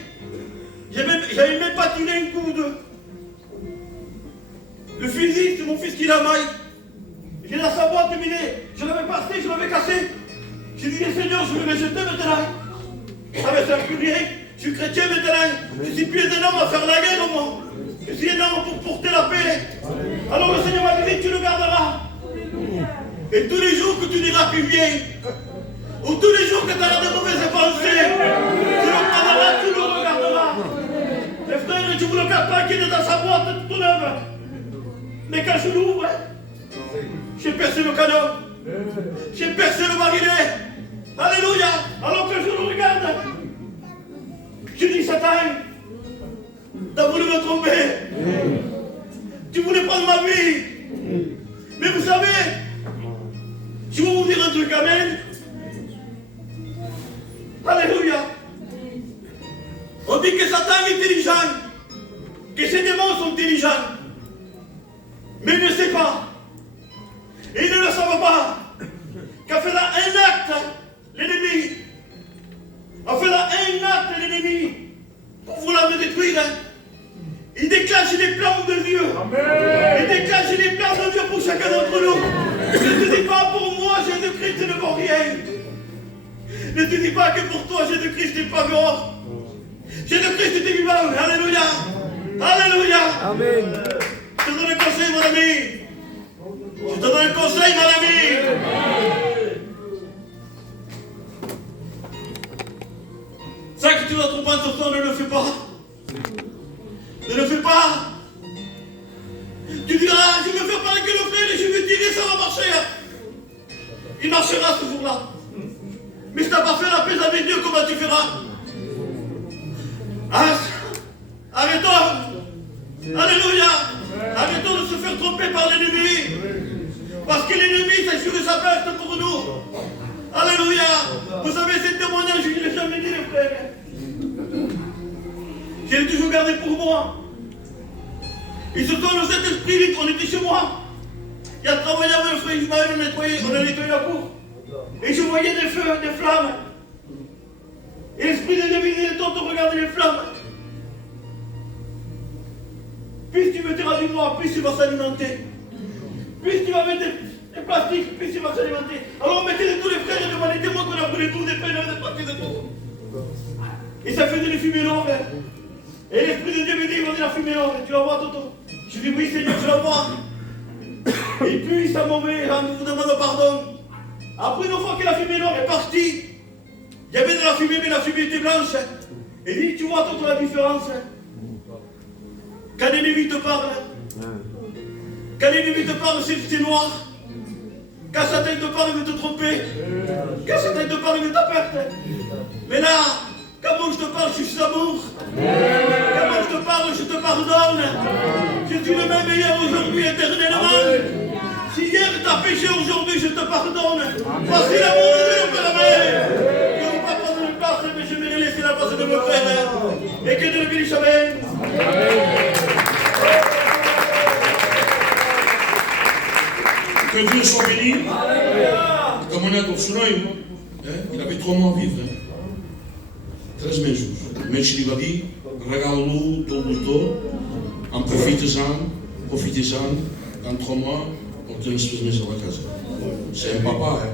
J'avais même pas tiré un coup de. Le fusil, c'est mon fils qui l'a maille. Il est dans sa boîte terminé. Je l'avais passé, je l'avais cassé. J'ai dit, Seigneur, je vais le jeter maintenant. Ça ne sert plus rien. Je suis chrétien maintenant. Je suis plus un homme à faire la guerre, moi. Je suis un homme pour porter la paix. Alors le Seigneur m'a dit, tu le garderas. Et tous les jours que tu diras qu'il vient, ou tous les jours que tu auras de mauvaises pensées, tu le garderas, tu le regarderas. Les frères, tu ne vous le gardes pas qu'il est dans sa boîte tout neuve. Mais quand je l'ouvre, j'ai percé le canon. J'ai percé le barillet. Alléluia. Alors que je le regarde, je dis, Satan, t'as voulu me tromper. Tu voulais prendre ma vie. Mais vous savez, je vais vous dire un truc, amen. Alléluia. On dit que Satan est intelligent, que ses démons sont intelligents. Mais il ne sait pas. Et ils ne le savent pas. Qu'en faisant un acte, l'ennemi, en faisant un acte, l'ennemi, pour vouloir me détruire, il déclenche les plans de Dieu. Amen. Il déclenche les plans de Dieu pour chacun d'entre nous. Ne te dis pas pour moi, Jésus-Christ ne vaut rien. Ne te dis pas que pour toi, Jésus-Christ n'est pas mort. Jésus-Christ est vivant. Alléluia. Alléluia. Amen. Je te donne un conseil, mon ami. Je te donne un conseil, mon ami. Ça que tu dois te prendre sur toi, ne le fais pas. Ne le fais pas. Tu diras, je vais faire parler que le frère et je vais tirer, ça va marcher. Il marchera ce jour-là. Mais si tu n'as pas fait la paix avec Dieu, comment tu feras? Arrêtons. Alléluia. Arrêtons de se faire tromper par l'ennemi. Parce que l'ennemi s'assure sa perte pour nous. Alléluia. Vous savez, ces témoignages, je ne l'ai jamais dit, les frères. Je l'ai toujours gardé pour moi. Et ce soir, le Saint-Esprit, on était chez moi. Il a travaillé avec le frère Ismaël, on a nettoyé la cour. Et je voyais des feux, des flammes. Et l'Esprit de Dieu me dit, de regarder les flammes. Plus tu mettras du noir, plus il va s'alimenter. Plus tu vas mettre des plastiques, plus il va s'alimenter. Alors mettez de tous les frères et demandez-moi qu'on a brûlé tout, des peines, des plastiques, de tout. Et ça faisait des fumées noires. Et l'Esprit de Dieu me dit, il va dire la fumée noire. Tu vas voir, Toto. Je dis, oui, Seigneur, je la vois. Et puis, ça m'en met, vous demande pardon. Après, une fois que la fumée noire est partie, il y avait de la fumée, mais la fumée était blanche. Et il dit, tu vois, Toto, la différence. Quand l'ennemi te parle, c'est noir. Quand Satan te parle, il veut te tromper. Quand Satan te parle, il veut ta perte. Mais là, quand moi je te parle, je suis amour. Quand moi je te parle, je te pardonne. Je suis le même hier, aujourd'hui, éternellement. Si hier tu as péché, aujourd'hui, je te pardonne. Voici l'amour de Dieu, Père Amen. Je ne veux pas prendre une place, mais je vais laisser la place de mon frère. Et que Dieu le bénisse. Amen. Que Dieu soit béni. Comme on a dans son il avait 3 mois à vivre. 13 jours. Mais je lui ai dit, regalo todo en profitez-en, dans 3 mois, on te laisse plus à la casa. C'est un papa, hein.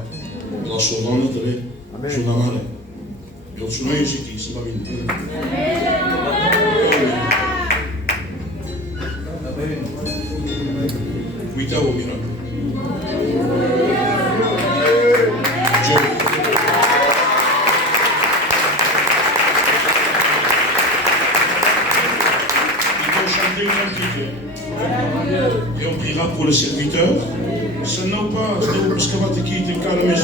La sauvane també, és una mare. I els nois aquí, se'n va venir. Cuideu, mira. Et on priera pour le serviteur. Ça n'a pas, parce que va te quitter calme.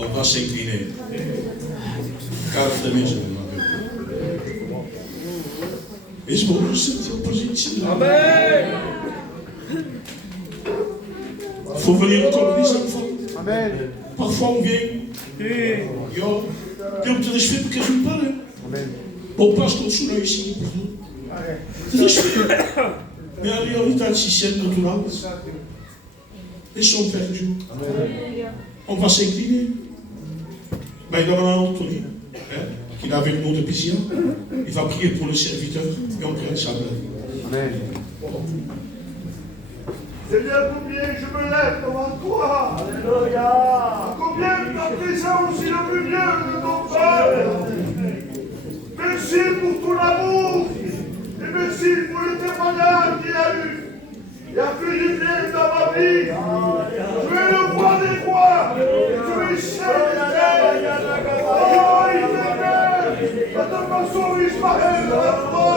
On va s'incliner. Carte de maison. Et je vous cette position. Amen. Il faut venir comme les enfants. Amen. Parfois on vient. Yo, eu te respeito porque és um pai. Ou pastor Sula ici pour vous. Te respeito. Mais a réalité c'est naturelle. Ils sont perdus. On va s'incliner. Ben, il y a un Anthony, qui est avec nous depuis hier. Il va prier pour le serviteur et on prend sa main. Amen. Seigneur, combien je me lève devant toi. Alléluia. Combien ta présence est le milieu de ton peuple. Merci pour ton amour. Et merci pour le témoignage qu'il y a eu. Il a fait du bien dans ma vie. Tu es le roi des rois. Tu es chef des chefs. Oh, il t'aime. À ta façon, Ismaël, dans la foi.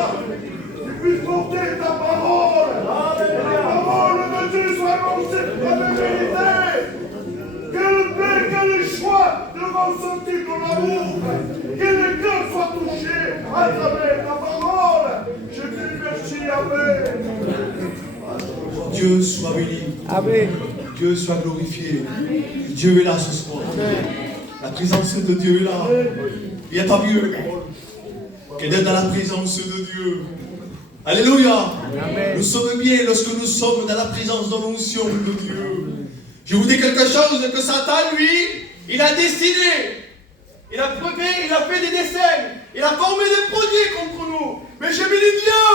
Tu puisses porter ta parole. La parole de Dieu soit annoncée par la vérité. Quelle paix, quel choix de ressentir ton amour. Que les cœurs soient touchés à travers ta parole. Je te dis merci, Amen. Dieu soit béni. Amen. Dieu soit glorifié. Dieu est là ce soir. La présence de Dieu est là. Il n'y a pas mieux que d'être dans la présence de Dieu. Alléluia. Nous sommes bien lorsque nous sommes dans la présence de l'onction de Dieu. Je vous dis quelque chose que Satan, lui, il a dessiné. Il a fait des dessins. Il a formé des projets contre nous. Mais je bénis Dieu.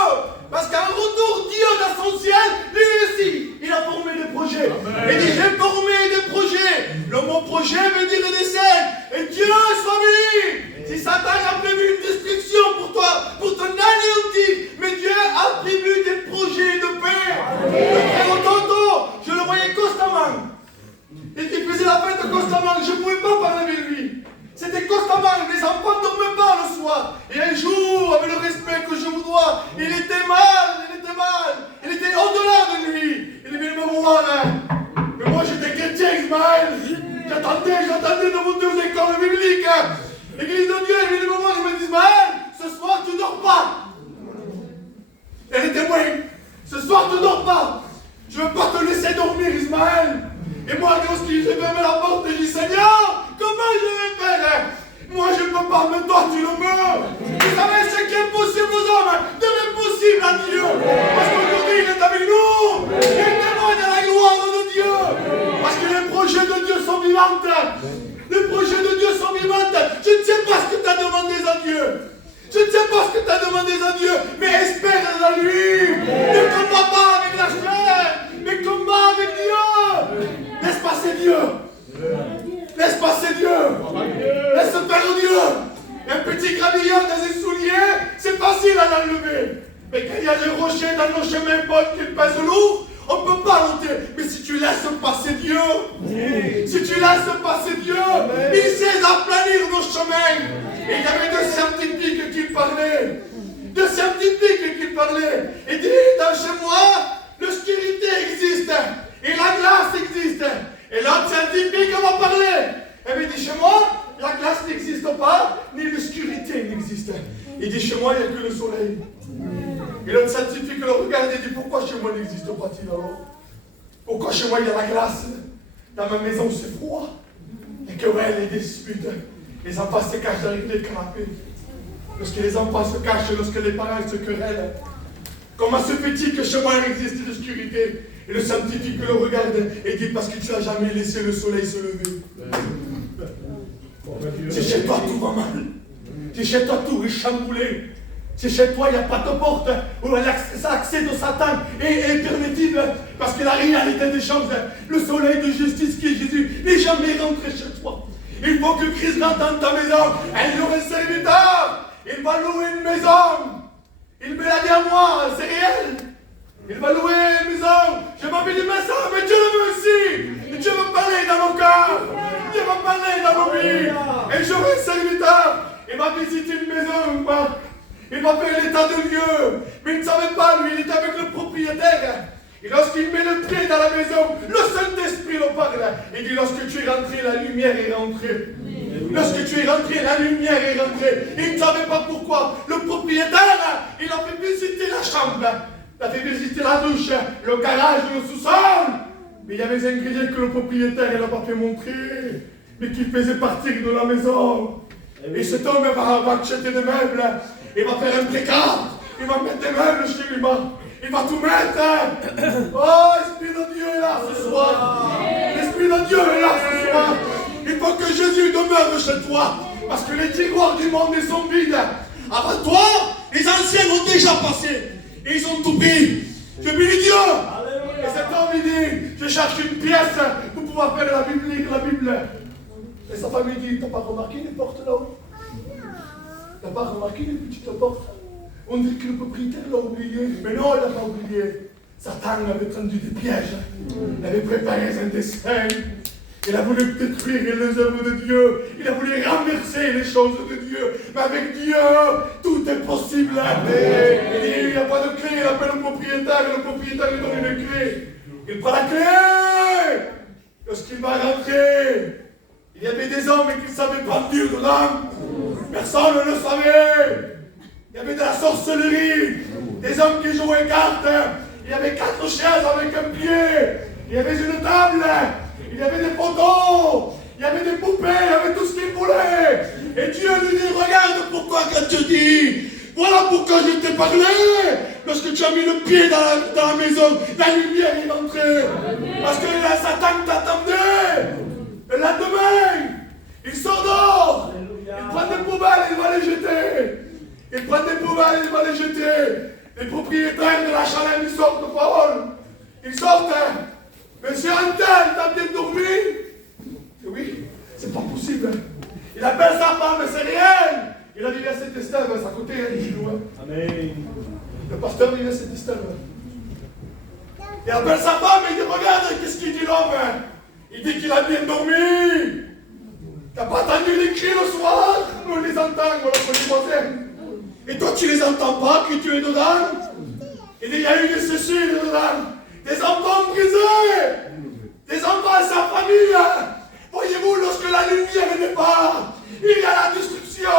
Parce qu'en retour, Dieu dans son ciel, lui aussi, il a formé des projets. Il dit, j'ai formé des projets. Le mot projet veut dire dessein. Et Dieu soit béni. Si Satan a prévu une destruction pour toi, pour ton anéantir, mais Dieu a prévu des projets de paix. Le frère Tonto, je le voyais constamment. Et qui faisait la fête constamment. Je ne pouvais pas parler avec lui. C'était constamment, les enfants ne dormaient pas le soir. Et un jour, avec le respect que je vous dois, il était mal. Il était au-delà de lui. Il est venu me voir là. Mais moi j'étais chrétien, Ismaël. J'attendais de vous deux écoles bibliques. Église de Dieu, il est venu me voir, il me dit, Ismaël, ce soir tu ne dors pas. Elle est témoin. Ce soir tu ne dors pas. Je ne veux pas te laisser dormir, Ismaël. Et moi, lorsqu'il j'ai fermé la porte, je dis, Seigneur, comment je vais faire? Moi, je ne peux pas, mais toi, tu le peux. Vous savez, ce qui est impossible aux hommes devient possible à Dieu. Parce qu'aujourd'hui, il est avec nous. Il témoigne à la gloire de projets de Dieu sont vivants. Les projets de Dieu sont vivants. Je ne sais pas ce que tu as demandé à Dieu. Je ne sais pas ce que tu as demandé à Dieu, mais espère en lui. Ne combat pas avec la chair, mais combat avec Dieu. Laisse passer Dieu. Laisse passer Dieu. Laisse faire Dieu. Un petit gravillon dans les souliers, c'est facile à l'enlever. Mais quand il y a des rochers dans nos chemins, qui pèsent lourd, on ne peut pas monter. Mais si tu laisses passer Dieu, si tu laisses passer Dieu, il sait aplanir nos chemins. Et il y avait deux scientifiques qui parlaient. Deux scientifiques qui parlaient. Et dit, chez moi, l'obscurité existe. Et la glace existe. Et l'autre scientifique va parler. Elle me dit, chez moi, la glace n'existe pas, ni l'obscurité n'existe. Il dit, chez moi, il n'y a que le soleil. Et l'autre scientifique le regarde et dit, pourquoi chez moi n'existe pas-il alors? Pourquoi chez moi il y a la glace? Dans ma maison c'est froid. Les querelles et disputes. Les enfants se cachent derrière les canapés. Lorsque les enfants se cachent, lorsque les parents se querellent. Comment se fait-il que chez moi il existe l'obscurité? Et le scientifique le regarde et dit, parce que tu n'as jamais laissé le soleil se lever. C'est chez toi tout va mal. C'est chez toi tout est chamboulé. C'est chez toi, il n'y a pas de porte où l'accès de Satan est permissible. Parce que la réalité des choses, le soleil de justice qui est Jésus, n'est jamais rentré chez toi. Il faut que Christ rentre dans ta maison. Il loue un serviteur. Il va louer une maison. Il me l'a dit à moi, c'est réel. Il va louer une maison. Je m'avais dit, mais ça, mais Dieu le veut aussi. Et Dieu veut parler dans mon cœur. Dieu va parler dans nos vies. Et j'aurai un serviteur. Il va visiter une maison, quoi. Il va faire l'état de lieu. Mais il ne savait pas, lui, il était avec le propriétaire. Et lorsqu'il met le pied dans la maison, le Saint-Esprit le parle. Il dit, lorsque tu es rentré, la lumière est rentrée. Lorsque tu es rentré, la lumière est rentrée. Il ne savait pas pourquoi. Le propriétaire, il a fait visiter la chambre. Il a fait visiter la douche, le garage, le sous-sol. Mais il y avait des ingrédients que le propriétaire n'a pas fait montrer. Mais qui faisaient partie de la maison. Et cet homme va acheter des meubles. Il va faire un précard. Il va mettre des meubles chez lui. Il va tout mettre. Oh, l'Esprit de Dieu est là ce soir. L'Esprit de Dieu est là ce soir. Il faut que Jésus demeure chez toi. Parce que les tiroirs du monde sont vides. Avant toi, les anciens ont déjà passé. Et ils ont tout pris. Je bénis Dieu. Et cet homme, il dit, je cherche une pièce pour pouvoir faire la Bible. Et sa famille dit, t'as pas remarqué les portes là-haut? T'as pas remarqué les petites portes? On dit que le propriétaire l'a oublié. Mais non, il l'a pas oublié. Satan avait tendu des pièges. Il avait préparé un destin. Il a voulu détruire les œuvres de Dieu. Il a voulu renverser les choses de Dieu. Mais avec Dieu, tout est possible. Il n'y a pas de clé. Il appelle le propriétaire. Et le propriétaire lui donne une clé. Il prend la clé. Lorsqu'il va rentrer, il y avait des hommes qui ne savaient pas dire dedans. Personne ne le savait. Il y avait de la sorcellerie. Des hommes qui jouaient cartes. Il y avait 4 chaises avec un pied. Il y avait une table. Il y avait des photos. Il y avait des poupées. Il y avait tout ce qu'il voulait. Et Dieu lui dit, regarde pourquoi quand tu dis, voilà pourquoi je t'ai parlé. Lorsque tu as mis le pied dans la maison, la lumière est entrée. Parce que là, Satan t'attendait. Le lendemain, il sort dehors. Il prend des poubelles, il va les jeter. Il prend des poubelles, il va les jeter. Les propriétaires de la chalet, ils sortent de parole. Ils sortent. Monsieur Antel, t'as bien dormi? Oui, c'est pas possible. Il appelle sa femme, c'est réel. Il a dit à cet estève, à côté, il joue. Amen. Le pasteur vivait à cet estève. Il appelle sa femme et il dit, regarde, qu'est-ce qu'il dit l'homme? Il dit qu'il a bien dormi. T'as pas entendu les cris le soir? Nous les entendons, les voisins. Et toi, tu les entends pas, que tu es dedans? Il dit, il y a eu des céciles dedans. Des enfants brisés. Des enfants à sa famille. Voyez-vous, lorsque la lumière n'est pas, il y a la destruction.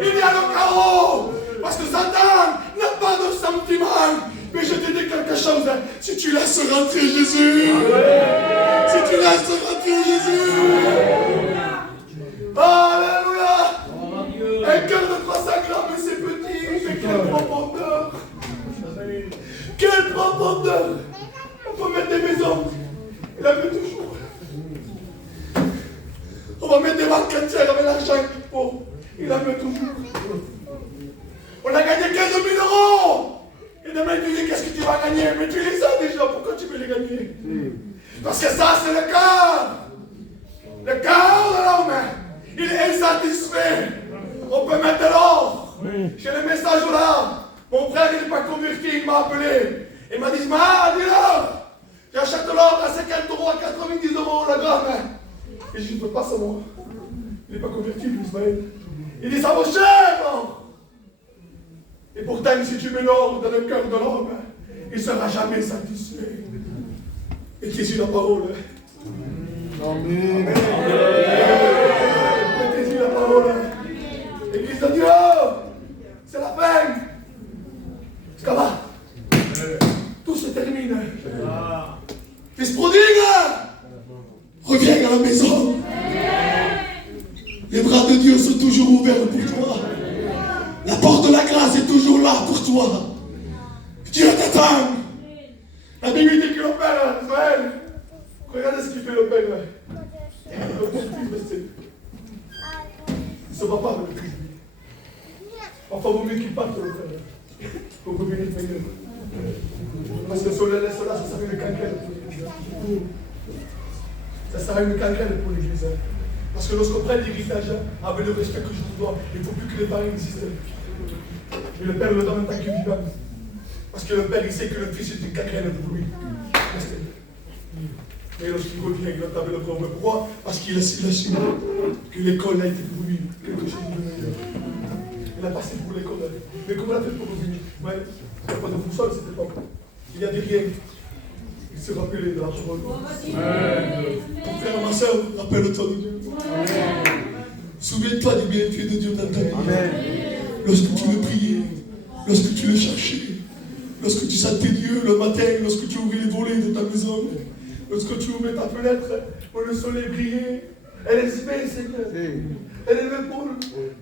Il y a le chaos. Parce que Satan n'a pas de sentiment. Mais je te dis quelque chose. Si tu laisses rentrer Jésus. Si tu laisses rentrer Jésus. Alléluia. Un cœur de 300 grammes, mais c'est petit. Mais quelle profondeur. Quelle profondeur. On peut mettre des maisons. Il avait toujours remet des banques entières avec l'argent qu'il faut. Il en met toujours. On a gagné 15 000 euros. Et demain, tu dis qu'est-ce que tu vas gagner? Mais tu les as déjà, pourquoi tu veux les gagner? Parce que ça, c'est le cœur. Le cœur de l'homme, il est insatisfait. On peut mettre de l'or. J'ai le message là. Mon frère, il n'est pas converti, il m'a appelé. Il m'a dit, dis-leur, j'achète de l'or à 50 euros, à 90 euros la gramme. Et je ne peux pas savoir. Il n'est pas converti, lui, Ismaël. Il dit, ça vaut cher, l'or. Et pourtant, si tu mets l'or dans le cœur de l'homme, il ne sera jamais satisfait. Et Jésus la parole. Amen. Jésus la parole. Église de Dieu, c'est la fin. Ça va. Tout se termine. Fils prodigue, reviens à la maison. Les bras de Dieu sont toujours ouverts pour toi. La porte de la grâce est toujours là pour toi. Dieu t'attend. La Bible dit que le Père, Israël, regardez ce qu'il fait le Père. Le Père il ne se va pas avec lui. Enfin, vaut mieux qu'il parte le Père. Pour revenir meilleur. Parce que sur le laisse là, ça s'appelle le cancre pour l'église. Ça s'appelle le cancre pour l'église. Parce que lorsqu'on prend l'héritage, avec le respect que je vous dois, il ne faut plus que les parents existent. Et le Père le donne en tant que vivant. Parce que le Père, il sait que le Fils est une cancre pour lui. Mais lorsqu'il revient, il va taper le corps. Pourquoi? Parce qu'il a su que l'école a été pour lui quelque chose de meilleur. Il a passé pour l'école. Mais comment il a fait pour revenir? Ouais, il n'y a pas de boussole, c'était pas bon. Il y a des rien. Il s'est rappelé de la parole. Mon frère, ma soeur, rappelle-toi de Dieu. Souviens-toi du bienfait de Dieu dans ta vie. Lorsque tu le priais, lorsque tu le cherchais, lorsque tu sentais Dieu le matin, lorsque tu ouvrais les volets de ta maison, lorsque tu ouvrais ta fenêtre, où le soleil brillait, elle espère, Seigneur. Elle est pour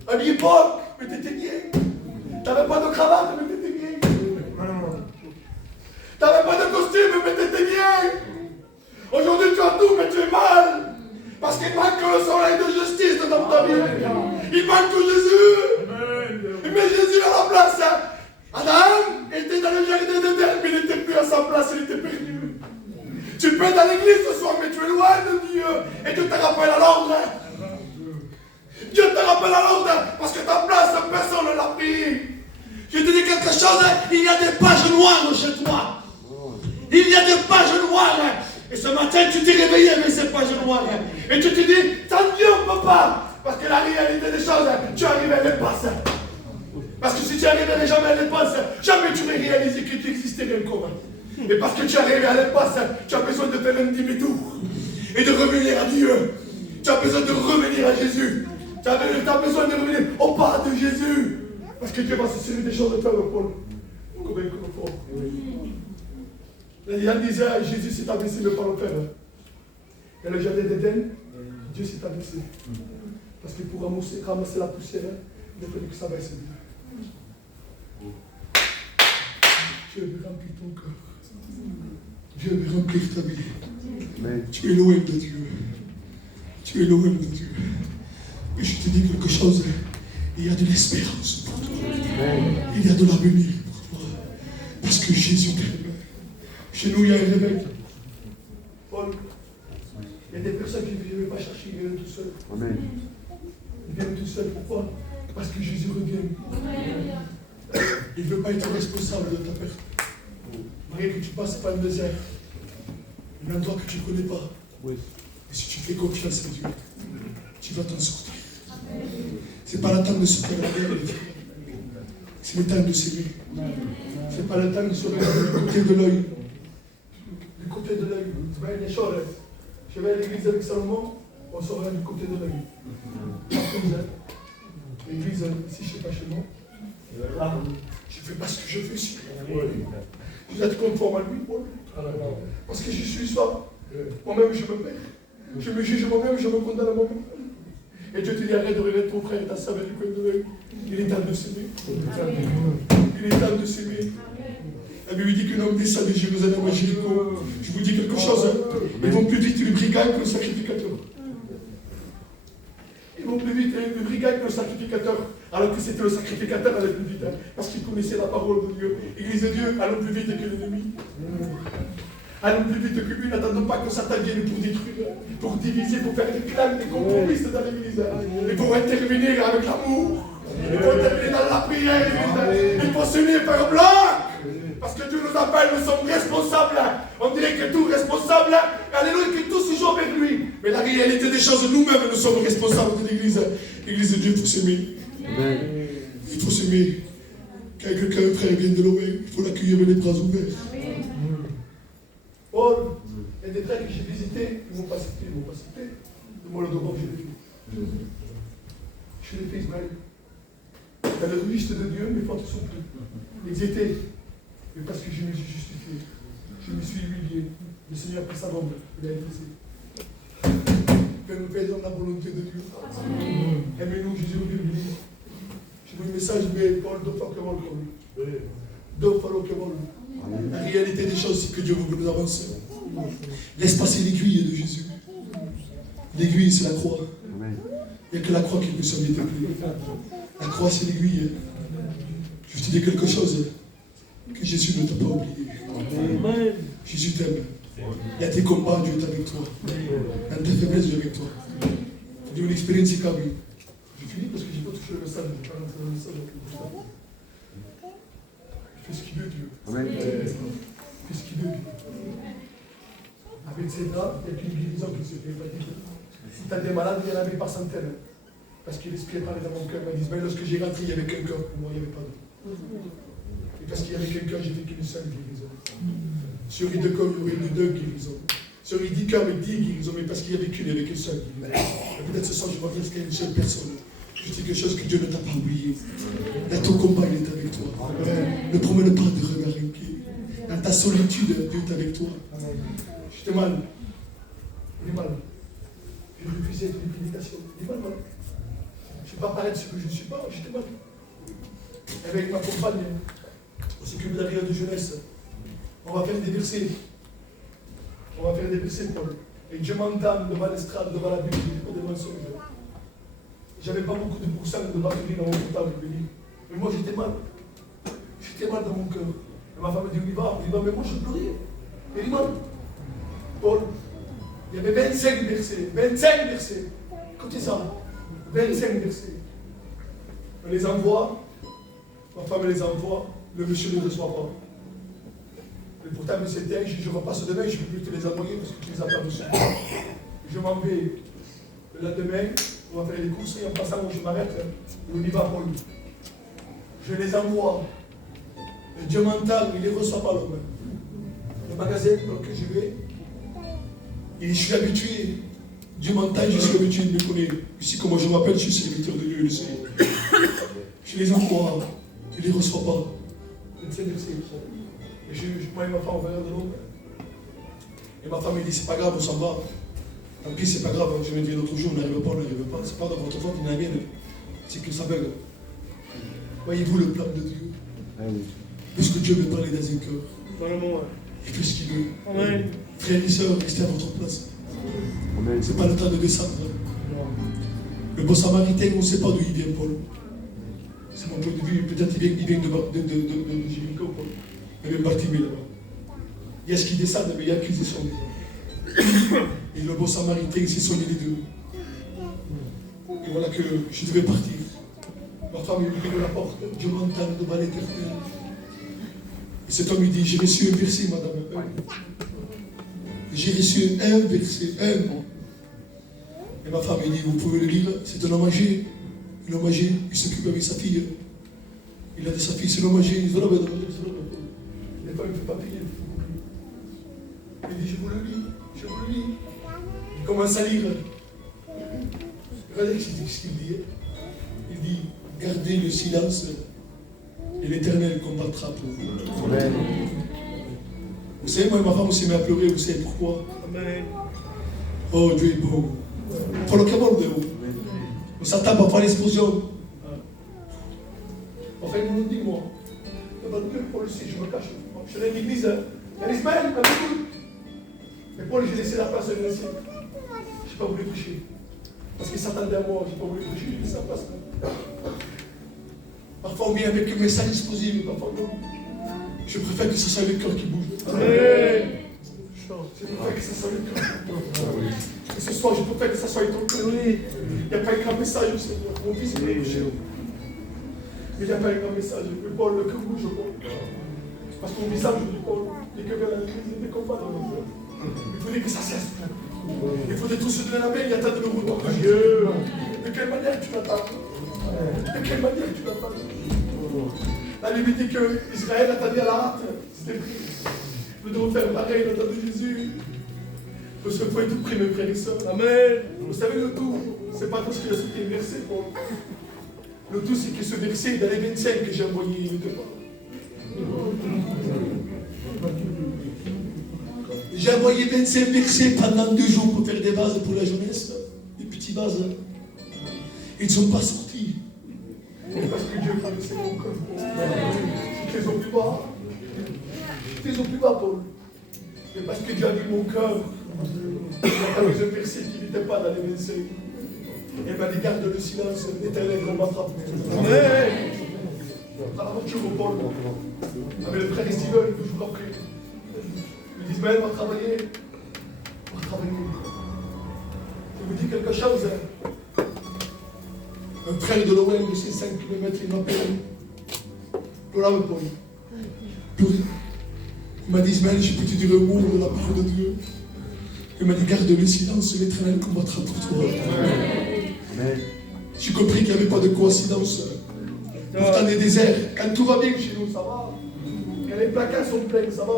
à l'époque, mais t'étais bien. T'avais pas de cravate, mais t'étais bien. T'avais pas de costume, mais t'étais bien. Aujourd'hui, tu as tout, mais tu es mal. Parce qu'il manque le soleil de justice dans ta vie. Il manque Jésus. Mais Jésus à la place. Adam était dans le jardin d'Éden, mais il n'était plus à sa place, il était perdu. Tu peux être dans l'église ce soir, mais tu es loin de Dieu. Et Dieu te rappelle à l'ordre. Dieu te rappelle à l'ordre, parce que ta place, personne ne l'a pris. Je te dis quelque chose, il y a des pages noires chez toi. Il y a des pages noires. Et ce matin, tu t'es réveillé avec ces pages noires. Et tu te dis, sans Dieu, on ne peut pas. Parce que la réalité des choses, tu arrives à les passer. Parce que si tu arrives jamais à les passer, jamais tu vas réaliser que tu existais encore. Et parce que tu arrives à les passer, tu as besoin de faire un demi-tour. Et de revenir à Dieu. Tu as besoin de revenir à Jésus. Tu as besoin de revenir au pas de Jésus. Parce que Dieu va se servir des choses de toi, le Paul. Convaincre le fort. Il disait, Jésus s'est abaissé par le Père. Et le jardin d'Éden, Dieu s'est abaissé. Parce que pour ramasser la poussière, il fallait que ça baisse bien. Dieu veut remplir ton cœur. Dieu veut remplir ta vie. Tu es loin de Dieu. Tu es loin de Dieu. Et je te dis quelque chose. Il y a de l'espérance pour toi. Il y a de l'avenir pour toi. Parce que Jésus t'aime. Chez nous, il y a un réveil. Paul, il y a des personnes qui ne viennent pas chercher, ils viennent tout seuls. Amen. Ils viennent tout seuls. Pourquoi? Parce que Jésus revient. Il ne veut pas être responsable de ta perte. Malgré que tu passes par le désert, il y a un endroit que tu ne connais pas. Et si tu fais confiance à Dieu, tu vas t'en sortir. Ce n'est pas le temps de se faire la guerre, les filles. C'est le temps de s'aimer. Ce n'est pas le temps de se regarder du côté de l'œil. Du côté de l'œil. C'est pas une échelle. Je vais à l'église avec Salomon, on se regarde du côté de l'œil. L'église, ici, je ne sais pas chez moi. Je ne fais pas ce que je fais ici. Vous êtes conforme à lui, Paul. Parce que je suis ça. Moi-même, je me perds. Je me juge moi-même, je me condamne à moi-même. Et Dieu te dit, arrête de regarder ton frère et ta sœur du coin de l'œil. Il est temps de s'aimer. Il est temps de s'aimer. La Bible dit que l'homme descend de Jérusalem à Jéricho. Je vous dis quelque chose. Ils vont plus vite le brigand que le sacrificateur. Ils vont plus vite, et ils gagnent le sacrificateur, alors que c'était le sacrificateur allait plus vite, hein, parce qu'il connaissait la parole de Dieu. Église de Dieu, allons plus vite que l'ennemi. Allons plus vite que lui, n'attendons pas que Satan vienne pour détruire, pour diviser, pour faire des clans, des compromis dans l'église. Il faut intervenir avec l'amour. Il faut intervenir dans la prière, l'église. Il faut s'unir par un bloc. Parce que Dieu nous appelle, nous sommes responsables. On dirait que tout responsable, alléluia, que tout se joue avec lui. Mais la réalité des choses, nous-mêmes, nous sommes responsables de l'église. L'église de Dieu, il faut s'aimer. Il faut s'aimer. Quand quelqu'un, frère, vient de loin, il faut l'accueillir avec les bras ouverts. Paul, il y a des frères que j'ai visités, ils ne m'ont pas cité, Le mot de Rome, je l'ai fait. Je l'ai fait, Ismaël. Dans le registre de Dieu, mes fautes sont plus. Ils étaient. Mais parce que je me suis justifié, je me suis humilié. Le Seigneur a pris sa bombe, il a éclaté. Fais-nous faire la volonté de Dieu. Aimez-nous, Jésus, au Bible. J'ai vu un message, mais Paul, deux fois que vol. Deux fois que vol. La réalité des choses, c'est que Dieu veut nous avancer. Laisse passer l'aiguille de Jésus. L'aiguille, c'est la croix. Il n'y a que la croix qui peut sauver tes plaies. La croix, c'est l'aiguille. Je te dis quelque chose. Que Jésus ne t'a pas oublié. Jésus t'aime. Il y a tes combats, Dieu est avec toi. Dans tes faiblesses, Dieu est avec toi. Dieu a une expérience qui a vu. Je finis parce que je n'ai pas touché le message. Je ne vais pas rentrer dans le message. Fais ce qu'il veut, Dieu. Fais ce qu'il veut, Dieu. Avec ces draps, il n'y a qu'une guérison qui se fait. Si tu as des malades, il y en avait par centaines. Parce qu'il l'esprit est parlé dans mon cœur. Il m'a dit, lorsque j'ai rentré, il y avait quelqu'un. Pour moi, il n'y avait pas d'autre. Et parce qu'il y avait quelqu'un, j'ai fait qu'une seule guérison. Sur les deux corps, il y aurait eu deux guérisons. Sur les 10 cœurs, il y avait 10 guérisons, mais parce qu'il n'y avait qu'une, il n'y avait qu'une seule guérison. Et peut-être ce soir, je m'adresse qu'à une seule personne. Je dis quelque chose que Dieu ne t'a pas oublié. Dans ton combat, il est avec toi. Ne promène pas de regard inquiet. Dans ta solitude, Dieu est avec toi. J'étais mal. Il est mal. Je refusais une prédication. Il est mal. Je ne vais pas paraître ce que je ne suis pas. J'étais mal. Avec ma compagne, on s'occupe de la vie de jeunesse. On va faire des versets. Paul. Et Dieu m'entend devant l'estrade, devant la Bible, je dis pas des mensonges. J'avais pas beaucoup de pourcents de batterie dans mon portable, mais moi j'étais mal. J'étais mal dans mon cœur. Et ma femme me dit, on y va, mais moi je pleurais. Et il m'a Paul, il y avait 25 versets. 25 versets. Écoutez ça. 25 versets. On les envoie. Ma femme les envoie, le monsieur ne les reçoit pas. Le portable s'éteint, je repasse demain, je ne peux plus te les envoyer parce que tu les as pas reçus. Je m'en vais le lendemain, on va faire les courses et en passant, je m'arrête, on y va Paul. Je les envoie. Et Dieu m'entend, il ne les reçoit pas l'homme. Le magasin dans lequel je vais, et je suis habitué. Dieu m'entend, je suis habitué, il me connaît. Ici, comment je m'appelle, je suis serviteur de Dieu, il le sait. Je les envoie. Il ne les reçoit pas. Et moi et ma femme, on va de l'eau. Et ma femme, elle dit, c'est pas grave, on s'en va. Tant pis, c'est pas grave, je vais dire l'autre jour, on n'arrive pas. C'est pas dans votre faute, il n'y a rien. C'est que ça bug. Voyez-vous le plan de Dieu. Puisque Dieu veut parler dans un cœur. Il fait ce qu'il veut. Amen. Frères et sœurs, restez à votre place. C'est pas le temps de descendre. Le bon samaritain, on ne sait pas d'où il vient, Paul. C'est mon point de vue, peut-être il vient de Jéricho, il y avait Bartimée là-bas. Il y a ce qui descend, mais il y a qui descend. Et le bon samaritain, il s'est soigné les deux. Et voilà que je devais partir. Ma femme est venue de la porte, Dieu m'entend devant l'éternel. Et cet homme, il dit, j'ai reçu un verset, madame. J'ai reçu un verset, un mot. Et ma femme, il dit, vous pouvez le lire, c'est un homme âgé. Un homme âgé, il s'occupe avec sa fille. Il a de sa fille, c'est un homme âgé. Il ne fait pas payer. Il dit, je vous le lis. Il commence à lire. Regardez ce qu'il dit. Il dit, gardez le silence et l'Éternel combattra pour vous. Amen. Vous savez, moi et ma femme, on s'est mis à pleurer. Vous savez pourquoi? Amen. Oh, Dieu est bon. Pour le cabot de vous. On s'attend pas à l'explosion. Enfin, il nous dit, moi, devant Dieu, Paul aussi, je me cache. Je suis dans l'église, il y a Ismaël, il m'a dit, mais Paul, j'ai laissé la place à l'UNC. Je n'ai pas voulu toucher. Parce qu'il s'attendait à moi, je n'ai pas voulu prêcher ça parce que parfois on vient avec un message explosif, parfois non. Je préfère que ce soit le cœur qui bouge. Amen. Je préfère que ce soit le cœur. Et ce soir, je préfère que ce soit ton cœur. Il n'y a pas un grand message au Seigneur. Mon fils est touché. Mais il n'y a pas un grand message. Le Paul, le cœur bouge, Paul. Parce que mon visage du Paul, les cœurs à l'église, les combats dans le cœur. Il faudrait que ça cesse. Il faudrait tous se donner la main et attendre le retour de Dieu. De quelle manière tu l'attends? De quelle manière tu l'attends? La Bible dit qu'Israël attendait à la hâte. C'était pris. Nous devons faire pareil dans le temps de Jésus. Parce qu'il faut être tout près, mes frères et sœurs. Amen. Vous savez, le tout, c'est pas tout ce qu'il a sauté verset, Paul. Le tout, c'est que ce verset, dans les 25 que j'ai envoyé, il n'était pas. J'ai envoyé 25 versets pendant 2 jours pour faire des bases pour la jeunesse, des petites bases. Ils ne sont pas sortis. Parce que Dieu connaissait mon cœur. Je t'ai au plus bas. Je t'ai au plus bas, Paul. Mais parce que Dieu a vu mon cœur. Il a pas besoin de verset qui n'était pas dans les 25. Et m'a dit, garde le silence, l'Éternel combattra pour toi. Amen. Dans la voiture au Paul. Avec le frère Steven, 2 jours après. Il dit, Ismaël, on va travailler. On va travailler. Je vous dis quelque chose. Un frère de l'OM de ces 5 km, il m'appelle. Lola me Paul. Pleurer. Il m'a dit, Ismaël, je peux te dire un mot de la parole de Dieu. Il m'a dit, garde le silence, l'Éternel combattra pour toi. Amen. J'ai compris qu'il n'y avait pas de coïncidence. Pourtant, des déserts, quand tout va bien chez nous, ça va. Quand les placards sont pleins, ça va.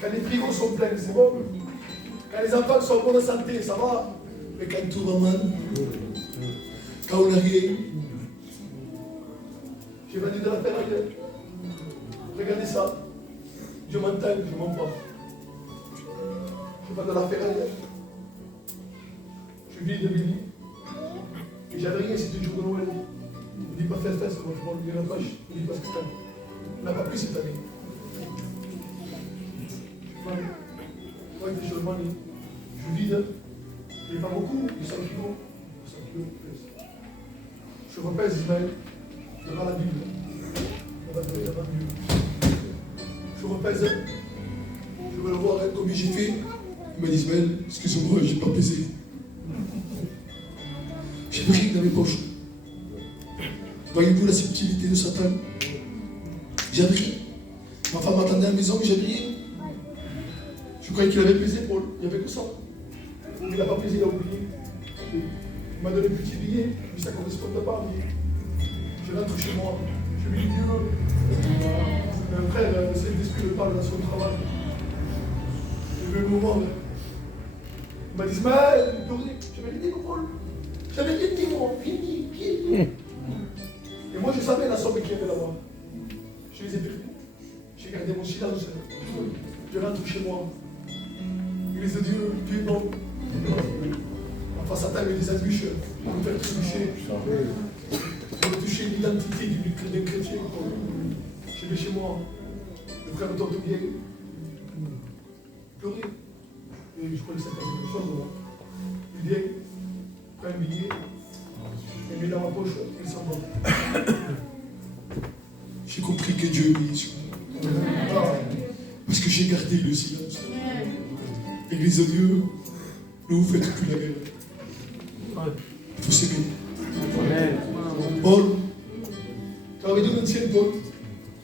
Quand les frigos sont pleins, c'est bon. Quand les enfants sont en bonne santé, ça va. Mais quand tout va mal, quand on n'a rien, j'ai vendu de la terre ailleurs. Regardez ça. Je m'entends, je m'en pas. Je vais de la faire ailleurs. Je vis de midi. Et j'avais rien, c'était le jour de Noël. On ne dit pas faire fête, moi je prends le vache. On ne dit pas ce que c'est. On n'a pas pris cette année. Ouais, je le monnaie. Je vide. Mais pas beaucoup, 100 kilos. 100 kilos plus. Je repèse Ismaël devant la Bible. On va donner la Bible. Je repèse. Je veux le voir comme j'ai fait. Il m'a dit, Ismaël, excusez-moi, je n'ai pas pesé. J'ai pris dans mes poches. Voyez-vous la subtilité de Satan? J'avais rien. Ma femme m'attendait à la maison, mais j'avais rien. Je croyais qu'il avait pesé, Paul. Il n'y avait que ça. Il n'a pas pesé, il a oublié. Il m'a donné un petit billet, mais ça ne correspondait pas à lui. Je rentre chez moi. Je lui dis, Dieu, un frère, le Saint-Esprit me parle dans son travail. J'ai vu un moment, il m'a dit, Ismaël, il pleurait. J'avais dit, Paul. J'avais rien dit, moi. Rien dit. Et moi, je savais la somme qu'il y avait là-bas. Je les ai perdus. J'ai gardé mon silence. Je rentre chez moi. Il les a dit, Dieu est bon. Enfin, Satan met des embûches pour me faire trébucher. Pour toucher l'identité d'un chrétien. Je vais chez moi. Le frère me tente bien. Pleurer. Et je crois que ça passe quelque chose. Il vient, prend un billet, il met dans ma poche, il s'en va. J'ai compris que Dieu est sur moi. Parce que j'ai gardé le silence. Église de Dieu, ne vous faites plus la guerre. Il faut s'aimer. Paul, tu avais dit une ancienne, Paul.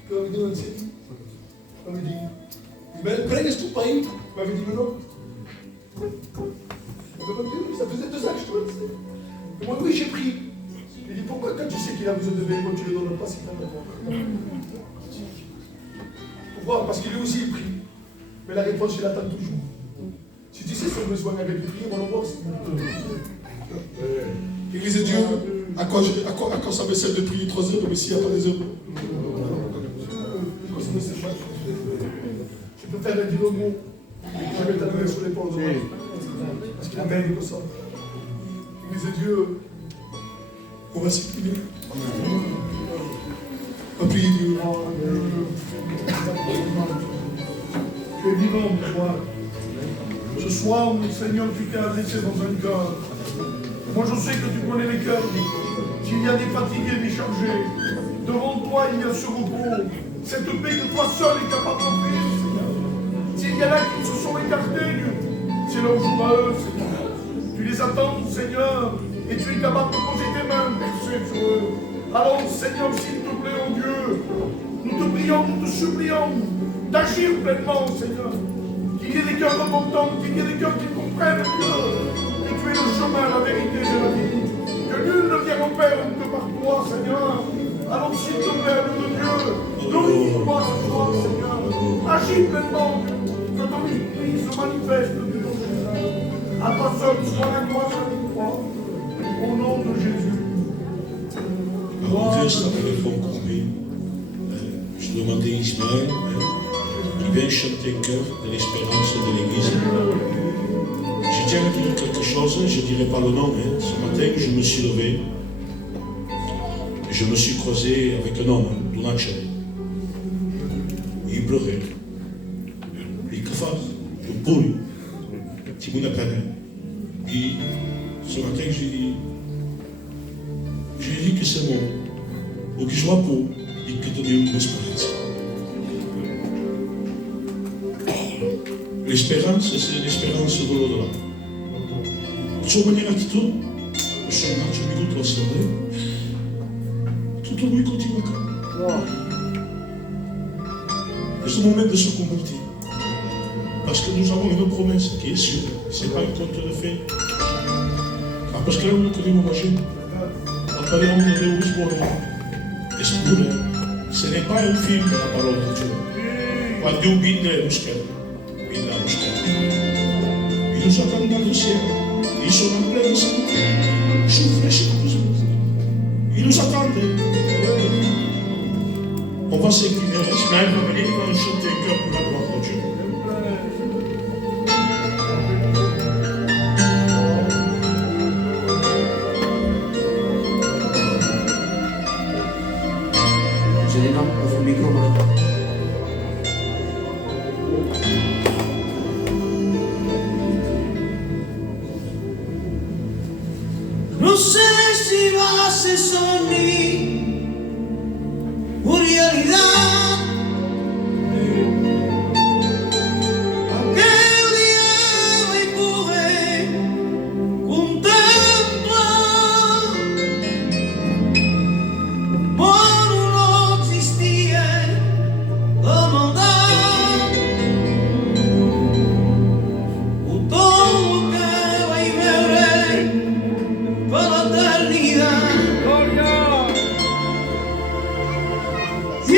Tu avais dit une ancienne. Tu avais dit, mais prenez ce pays. Tu m'avais dit, mais non. Ça faisait 2 ans que je te le disais. Et moi, oui, j'ai pris. Il dit, pourquoi quand tu sais qu'il a besoin de bénévoles, tu ne le donnes pas si tu n'en as pas? Pourquoi? Parce qu'il lui aussi il prie. Mais la réponse, il attend toujours. Si tu sais son besoin avec le prier, mon amour, c'est Église de Dieu, à quoi ça me sert de prier 3 heures, mais s'il n'y a pas des heures? Je peux faire un dire au mot. Je vais t'amener sur l'épaule de moi. Parce qu'il a même que ça. Église de Dieu, on va s'écouter. On va prier Dieu. Tu es vivant, mon roi. Ce soir, mon Seigneur, tu t'es adressé dans un cœur. Moi, je sais que tu connais les cœurs. S'il y a des fatigués, des chargés, devant toi, il y a ce repos. Cette paix que toi seul es capable d'offrir, Seigneur. S'il y en a qui se sont écartés, c'est leur jour à eux, Seigneur. Tu les attends, Seigneur, et tu es capable de poser tes mains, Père, sur eux. Alors, Seigneur, s'il te plaît, oh Dieu, nous te prions, nous te supplions d'agir pleinement, Seigneur. Qu'il y ait des cœurs repentants, qu'il y ait des cœurs qui comprennent que tu es le chemin, la vérité et la vie. Que nul ne vient au Père que par toi, Seigneur. Alors, s'il te plaît, le Dieu, glorifie-toi ce soir, Seigneur. Agis pleinement, que ton esprit se manifeste de ton Jésus. À toi seul, soit la gloire et la victoire. Au nom de Jésus. Avant de faire téléphone coupé, je demandais à Ismaël qui vient chanter un chœur de l'espérance de l'Église. Je tiens à dire quelque chose, je ne dirai pas le nom. Ce matin, je me suis levé. Je me suis croisé avec un homme, Donache. Il pleurait. Il cafard, il poule. Il m'a peine. Et ce matin, j'ai dit que c'est bon. Ou que je vois pour et que donner une espérance. L'espérance, c'est l'espérance de l'au-delà. Sur manière attitude, je suis là, je m'écoute la soirée. Tout le monde continue encore. C'est le moment de se convertir. Parce que nous avons une promesse qui est sûre. Ce n'est pas un conte de fait. Parce que là, nous connaissons ma chaîne. Parliamo di Deus Espure, ce n'est pas un film, la parole de Dieu. Quando Dieu binde lo schermo, il nous attend dans le ciel, ils sont en pleine santé, souffle chez nous. Ils nous attendent. On va s'incliner, Ismaël va venir, il va chanter un cœur pour la gloire de Dieu. No sé si va a ser soñar o realidad. Aquel día me pude contemplar por no existía la maldad. O todo lo que va y veré para la eternidad. Gloria. Y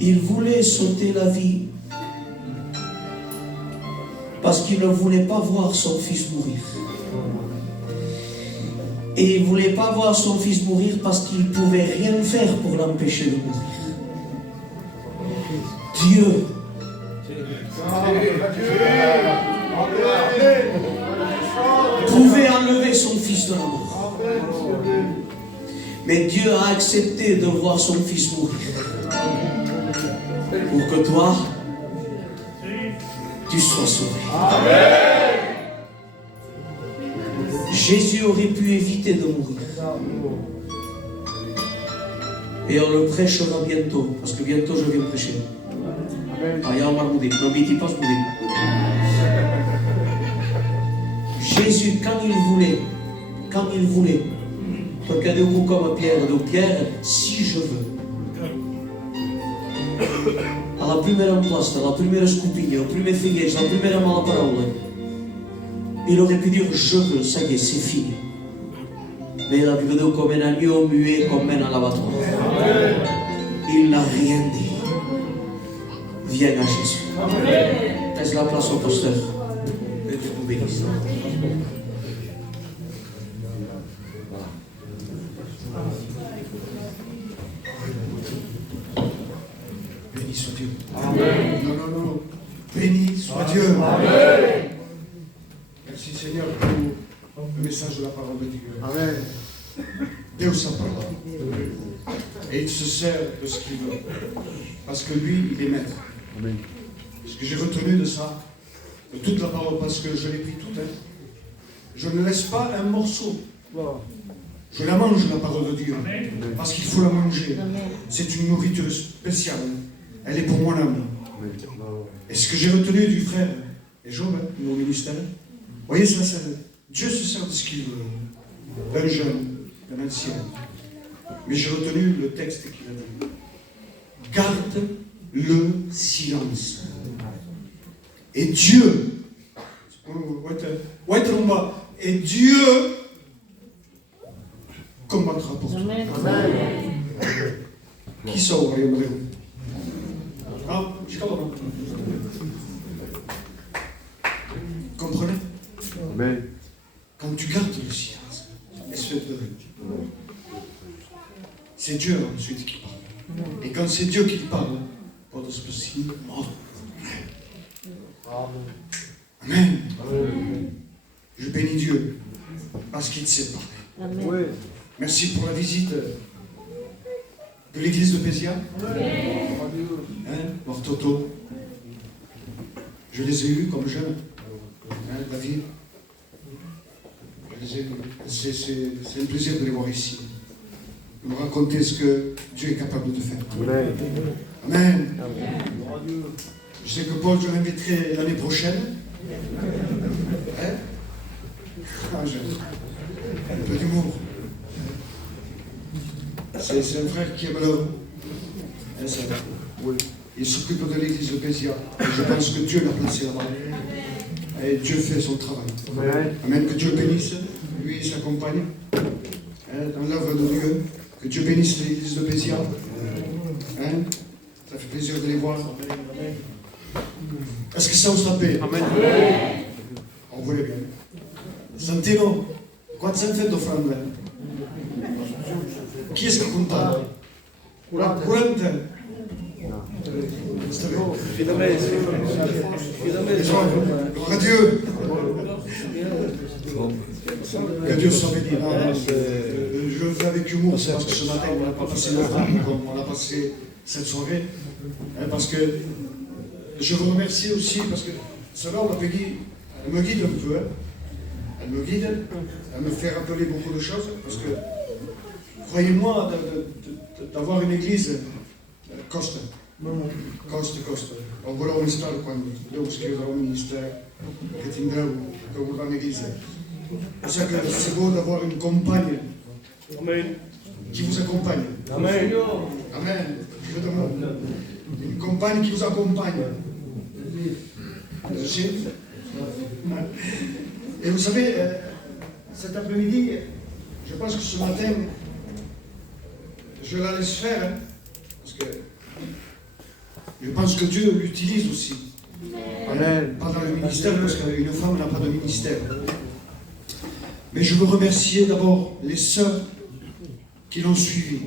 Il voulait sauter la vie parce qu'il ne voulait pas voir son fils mourir. Et il ne voulait pas voir son fils mourir parce qu'il ne pouvait rien faire pour l'empêcher de mourir. Dieu pouvait enlever son fils de la mort. Mais Dieu a accepté de voir son fils mourir. Pour que toi, tu sois sauvé. Jésus aurait pu éviter de mourir. Et on le prêchera bientôt, parce que bientôt je viens prêcher. Jésus, quand il voulait, regardez-vous comme Pierre, si je veux. Alla primeira amplasta, alla primeira escopinha, ao primeiro foguete, à primeira mala parola, il aurait pu dire je veux, ça y est, c'est fini. Mais la Bible dit comme un agneau muet, comme un lavatoire. Il n'a rien dit. Viens à Jésus. Laisse la place au pasteur. Que Dieu vous bénisse. Béni soit Dieu. Amen. Non. Béni soit Dieu. Amen. Merci Seigneur pour le message de la parole de Dieu. Amen. Dieu sa parole. Et il se sert de ce qu'il veut. Parce que lui, il est maître. Amen. Ce que j'ai retenu de ça, de toute la parole, parce que je l'ai pris toute, je ne laisse pas un morceau. Je la mange, la parole de Dieu. Amen. Parce qu'il faut la manger. C'est une nourriture spéciale. Elle est pour mon âme. Et ce que j'ai retenu du frère et Job, mon ministère, voyez, ça, Dieu se sert de ce qu'il veut. D'un jeune, d'un ancien. Mais j'ai retenu le texte qu'il a dit. Garde le silence. Et Dieu, et Dieu combattra pour toi. Amen. Qui sauve, comprenez? Amen. Quand tu gardes le silence, c'est Dieu ensuite qui parle. Et quand c'est Dieu qui parle, pas de spécial mort. Amen. Amen. Je bénis Dieu parce qu'il sait parler. Amen. Merci pour la visite de l'église de Pésia. Mortoto. Je les ai eus comme jeunes. David. Je les ai eus. C'est un plaisir de les voir ici. De nous raconter ce que Dieu est capable de faire. Amen. Amen. Amen. Je sais que Paul, je l'inviterai l'année prochaine. Un peu d'humour. C'est un frère qui aime l'homme. Il s'occupe de l'église de Pésia. Et je pense que Dieu l'a placé là-bas. Et Dieu fait son travail. Amen. Amen. Que Dieu bénisse lui et sa compagne dans l'œuvre de Dieu. Que Dieu bénisse l'église de Pésia. Ça fait plaisir de les voir. Est-ce que ça vous rappelle? Amen. On voulait bien. Santino, quanto sente d'offrande? Chi è che conta? 40? Gloire à Dieu. Que Dieu soit béni. Je le fais avec humour, c'est parce que ce matin, on n'a pas passé notre temps comme on a passé cette soirée. Parce que je vous remercie aussi, parce que cela, on l'a dit, elle me guide un peu. Elle me guide, elle me fait rappeler beaucoup de choses, parce que, croyez-moi, d'avoir une église costa. Ho volevo stare quando devo scrivere un ministero che tindrà una église. C'est que c'est beau d'avoir une compagne qui vous accompagne. Amen. Amen. Je demande. Une compagne qui vous accompagne. Et vous savez, cet après-midi, je pense que ce matin, je la laisse faire, parce que Je pense que Dieu l'utilise aussi. Pas dans le ministère, parce qu'une femme n'a pas de ministère. Mais je veux remercier d'abord les sœurs qui l'ont suivi.